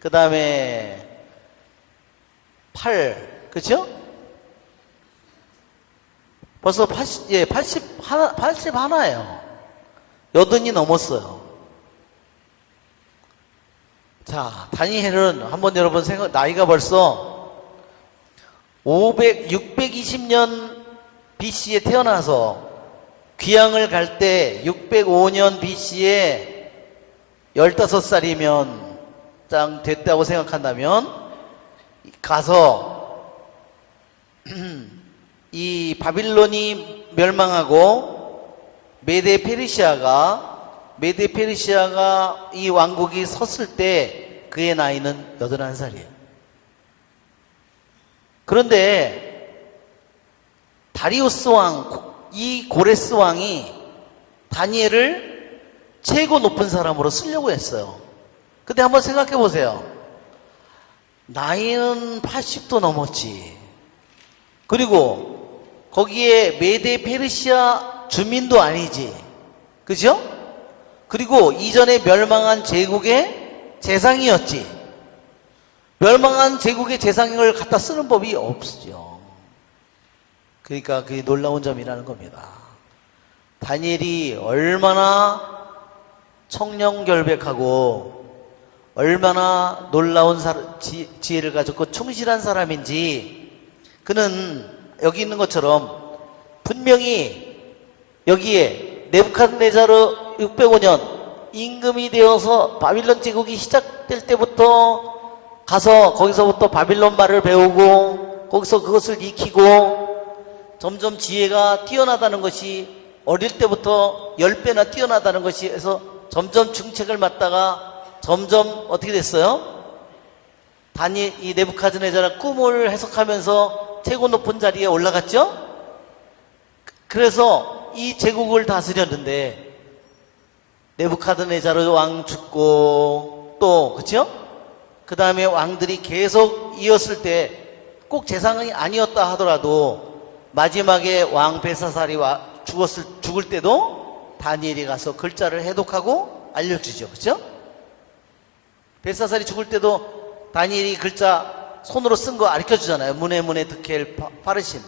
그 다음에 8, 그쵸? 벌써 80 하나예요. 80이 넘었어요. 자, 다니엘은 한번 여러분 나이가 벌써 620년 BC에 태어나서 귀향을 갈 때 605년 BC에 15살이면 짱 됐다고 생각한다면 가서 이 바빌론이 멸망하고 메데 페르시아가 이 왕국이 섰을 때 그의 나이는 81살이에요. 그런데 다리우스 왕, 이 고레스 왕이 다니엘을 최고 높은 사람으로 쓰려고 했어요. 근데 한번 생각해 보세요. 나이는 80도 넘었지. 그리고 거기에 메데 페르시아 주민도 아니지. 그죠? 그리고 이전에 멸망한 제국의 재상이었지. 멸망한 제국의 재상을 갖다 쓰는 법이 없죠. 그러니까 그게 놀라운 점이라는 겁니다. 다니엘이 얼마나 청렴결백하고 얼마나 놀라운 지혜를 가졌고 충실한 사람인지 그는 여기 있는 것처럼 분명히 여기에 네부갓네자르 605년 임금이 되어서 바빌론 제국이 시작될 때부터 가서 거기서부터 바빌론 말을 배우고 거기서 그것을 익히고 점점 지혜가 뛰어나다는 것이 어릴 때부터 10배나 뛰어나다는 것이 해서 점점 중책을 맡다가 점점 어떻게 됐어요? 이 네부카드네자라 꿈을 해석하면서 최고 높은 자리에 올라갔죠? 그래서 이 제국을 다스렸는데 네부카드네자르 왕 죽고 또 그쵸? 그 다음에 왕들이 계속 이었을 때 꼭 재상이 아니었다 하더라도 마지막에 왕 벨사살이 죽을 때도 다니엘이 가서 글자를 해독하고 알려주죠. 그죠? 벨사살이 죽을 때도 다니엘이 글자 손으로 쓴 거 가르쳐 주잖아요. 문에 드켈 파르신.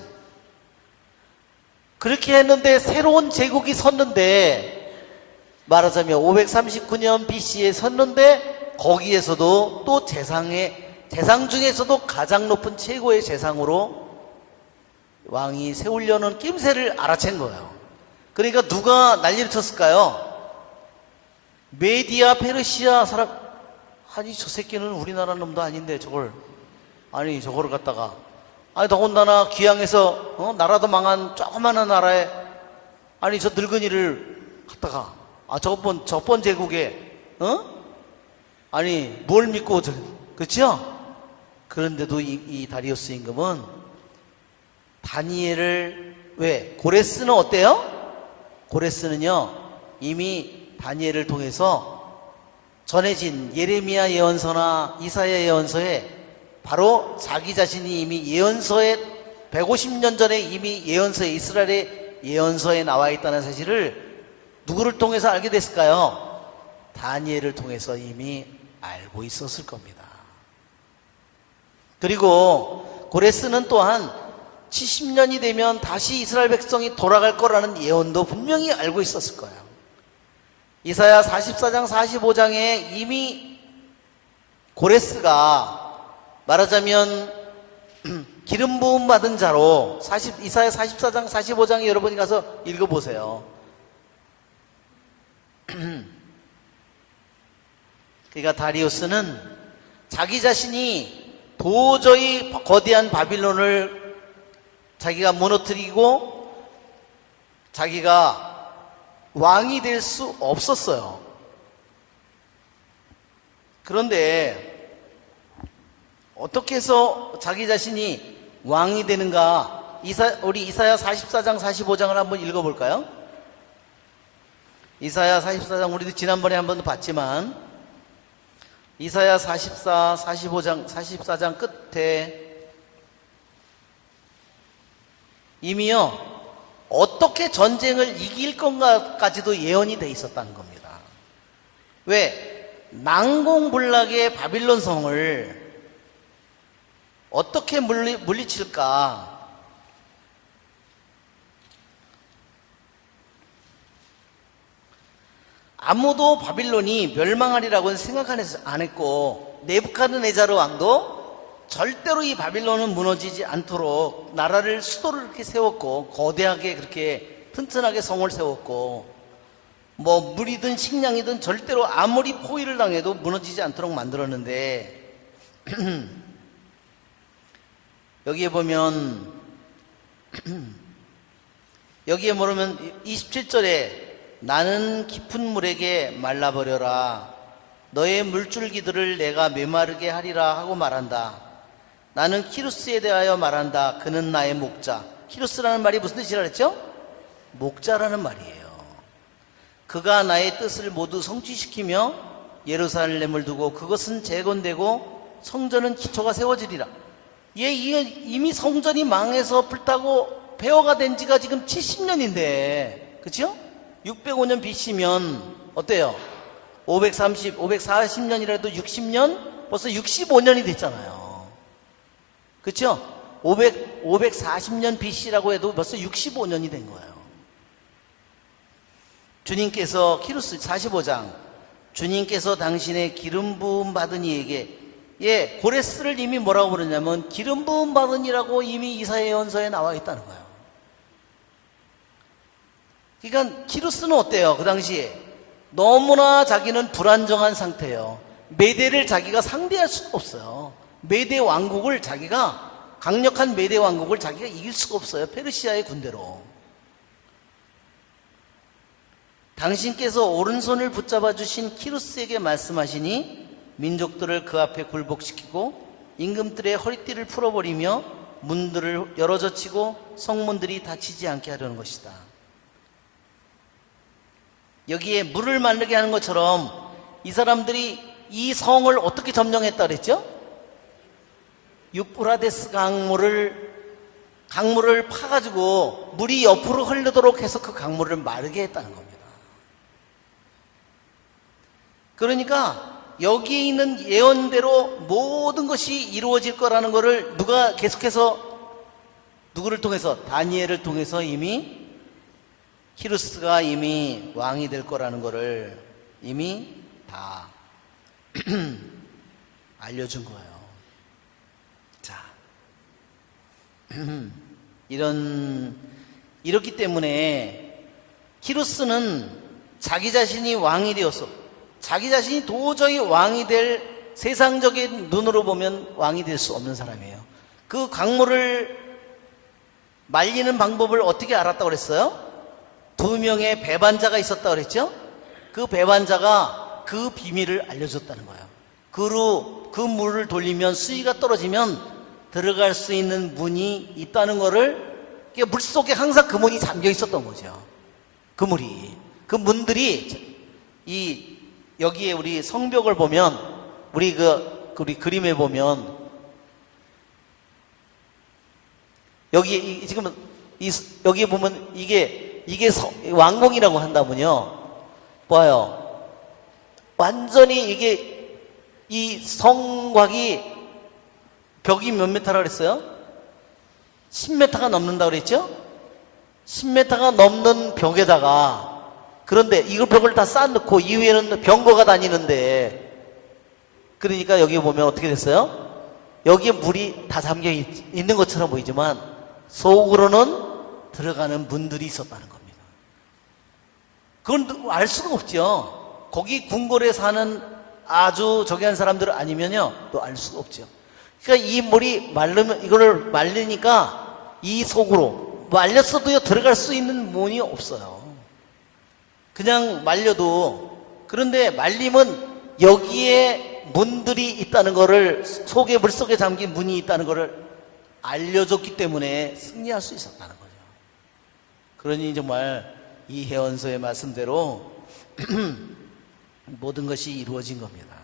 그렇게 했는데 새로운 제국이 섰는데 말하자면 539년 BC에 섰는데 거기에서도 또 재상 중에서도 가장 높은 최고의 재상으로 왕이 세우려는 낌새를 알아챈 거예요. 그러니까 누가 난리를 쳤을까요? 메디아 페르시아 사람, 아니 저 새끼는 우리나라 놈도 아닌데 저거를 갖다가 더군다나 귀향해서 나라도 망한 조그마한 나라에 저 늙은이를 갖다가 저번 제국에 뭘 믿고 그렇죠? 그런데도 이 다리우스 임금은 다니엘을 왜? 고레스는 어때요? 고레스는요 이미 다니엘을 통해서 전해진 예레미야 예언서나 이사야 예언서에 바로 자기 자신이 이미 예언서에 150년 전에 이미 예언서에 이스라엘의 예언서에 나와 있다는 사실을 누구를 통해서 알게 됐을까요? 다니엘을 통해서 이미 알고 있었을 겁니다. 그리고 고레스는 또한 70년이 되면 다시 이스라엘 백성이 돌아갈 거라는 예언도 분명히 알고 있었을 거예요. 이사야 44장 45장에 이미 고레스가 말하자면 기름 부음 받은 자로 이사야 44장 45장에 여러분이 가서 읽어보세요. 그러니까 다리우스는 자기 자신이 도저히 거대한 바빌론을 자기가 무너뜨리고 자기가 왕이 될 수 없었어요. 그런데 어떻게 해서 자기 자신이 왕이 되는가? 우리 이사야 44장 45장을 한번 읽어볼까요? 이사야 44장 우리도 지난번에 한번 봤지만 이사야 44장 끝에 이미요 어떻게 전쟁을 이길 건가까지도 예언이 돼 있었다는 겁니다. 왜? 난공불락의 바빌론 성을 어떻게 물리칠까? 아무도 바빌론이 멸망하리라고는 생각 안 했고, 네부카드네자르 왕도 절대로 이 바빌론은 무너지지 않도록 나라를, 수도를 이렇게 세웠고, 거대하게 그렇게 튼튼하게 성을 세웠고, 뭐 물이든 식량이든 절대로 아무리 포위를 당해도 무너지지 않도록 만들었는데 여기에 보면 27절에 나는 깊은 물에게 말라버려라. 너의 물줄기들을 내가 메마르게 하리라 하고 말한다. 나는 키루스에 대하여 말한다. 그는 나의 목자. 키루스라는 말이 무슨 뜻이라 그랬죠? 목자라는 말이에요. 그가 나의 뜻을 모두 성취시키며 예루살렘을 두고 그것은 재건되고 성전은 기초가 세워지리라. 이미 성전이 망해서 불타고 폐허가 된 지가 지금 70년인데, 그렇죠? 605년 BC면 어때요? 540년이라도 60년? 벌써 65년이 됐잖아요. 그렇죠? 540년 BC라고 해도 벌써 65년이 된 거예요. 주님께서 키루스 45장 주님께서 당신의 기름 부음 받은 이에게 고레스를 이미 뭐라고 부르냐면 기름 부음 받은 이라고 이미 이사야 예언서에 나와 있다는 거예요. 그러니까 키루스는 어때요? 그 당시에 너무나 자기는 불안정한 상태예요. 메대를 자기가 상대할 수가 없어요. 메대 왕국을 자기가, 강력한 메대 왕국을 자기가 이길 수가 없어요. 페르시아의 군대로. 당신께서 오른손을 붙잡아 주신 키루스에게 말씀하시니 민족들을 그 앞에 굴복시키고 임금들의 허리띠를 풀어버리며 문들을 열어젖히고 성문들이 닫히지 않게 하려는 것이다. 여기에 물을 마르게 하는 것처럼 이 사람들이 이 성을 어떻게 점령했다 그랬죠? 유프라데스 강물을 파가지고 물이 옆으로 흐르도록 해서 그 강물을 마르게 했다는 겁니다. 그러니까 여기에 있는 예언대로 모든 것이 이루어질 거라는 것을 누가 계속해서, 누구를 통해서? 다니엘을 통해서 이미 키루스가 이미 왕이 될 거라는 것을 이미 다 알려준 거예요. 자, 이렇기 때문에 키루스는 자기 자신이 왕이 되었어. 자기 자신이 도저히 왕이 될, 세상적인 눈으로 보면 왕이 될 수 없는 사람이에요. 그 강물을 말리는 방법을 어떻게 알았다고 그랬어요? 2명의 배반자가 있었다고 그랬죠? 그 배반자가 그 비밀을 알려줬다는 거예요. 그 물을 돌리면, 수위가 떨어지면 들어갈 수 있는 문이 있다는 거를, 물 속에 항상 그 문이 잠겨 있었던 거죠. 그 문들이 여기에 우리 성벽을 보면, 우리 그림에 보면, 여기에 보면 이게 왕궁이라고 한다면요. 봐요. 완전히 이 성곽이 벽이 몇 미터라 그랬어요? 10m가 넘는다고 그랬죠? 10m가 넘는 벽에다가, 그런데 이거 벽을 다 쌓아놓고 이후에는 병거가 다니는데, 그러니까 여기 보면 어떻게 됐어요? 여기에 물이 다 잠겨 있는 것처럼 보이지만 속으로는 들어가는 문들이 있었다는 겁니다. 그건 알 수가 없죠. 거기 궁궐에 사는 아주 저기 한 사람들 아니면요 또 알 수가 없죠. 그러니까 이 물이 이거를 말리니까 이 속으로 말렸어도요 들어갈 수 있는 문이 없어요. 그냥 말려도. 그런데 말리면 여기에 문들이 있다는 거를, 속에 물속에 잠긴 문이 있다는 거를 알려줬기 때문에 승리할 수 있었다는 거죠. 그러니 정말 이 예언서의 말씀대로 모든 것이 이루어진 겁니다.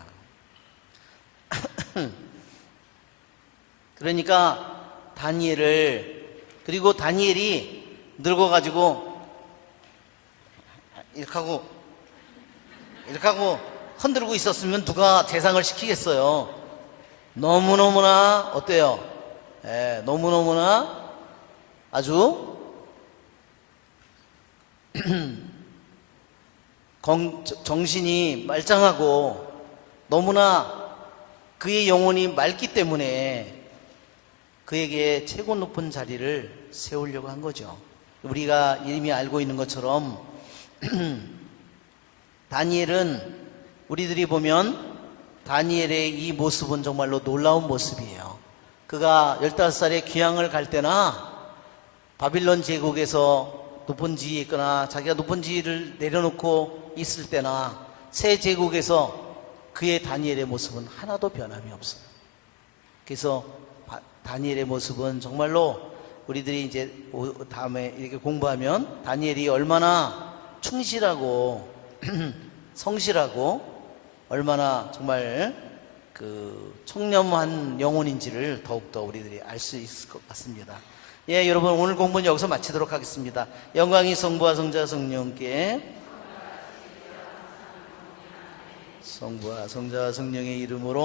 그러니까 다니엘을 그리고 다니엘이 늙어가지고 이렇게 하고 흔들고 있었으면 누가 재상을 시키겠어요? 너무너무나 어때요? 너무너무나 아주 정신이 말짱하고 너무나 그의 영혼이 맑기 때문에 그에게 최고 높은 자리를 세우려고 한 거죠. 우리가 이미 알고 있는 것처럼 다니엘은 우리들이 보면 다니엘의 이 모습은 정말로 놀라운 모습이에요. 그가 15살에 귀향을 갈 때나 바빌론 제국에서 높은 지위에 있거나 자기가 높은 지위를 내려놓고 있을 때나 새 제국에서 그의 다니엘의 모습은 하나도 변함이 없어요. 그래서 다니엘의 모습은 정말로 우리들이 이제 다음에 이렇게 공부하면 다니엘이 얼마나 충실하고 성실하고 얼마나 정말 그 청렴한 영혼인지를 더욱더 우리들이 알 수 있을 것 같습니다. 예, 여러분 오늘 공부는 여기서 마치도록 하겠습니다. 영광이 성부와 성자와 성령께 성부와 성자와 성령의 이름으로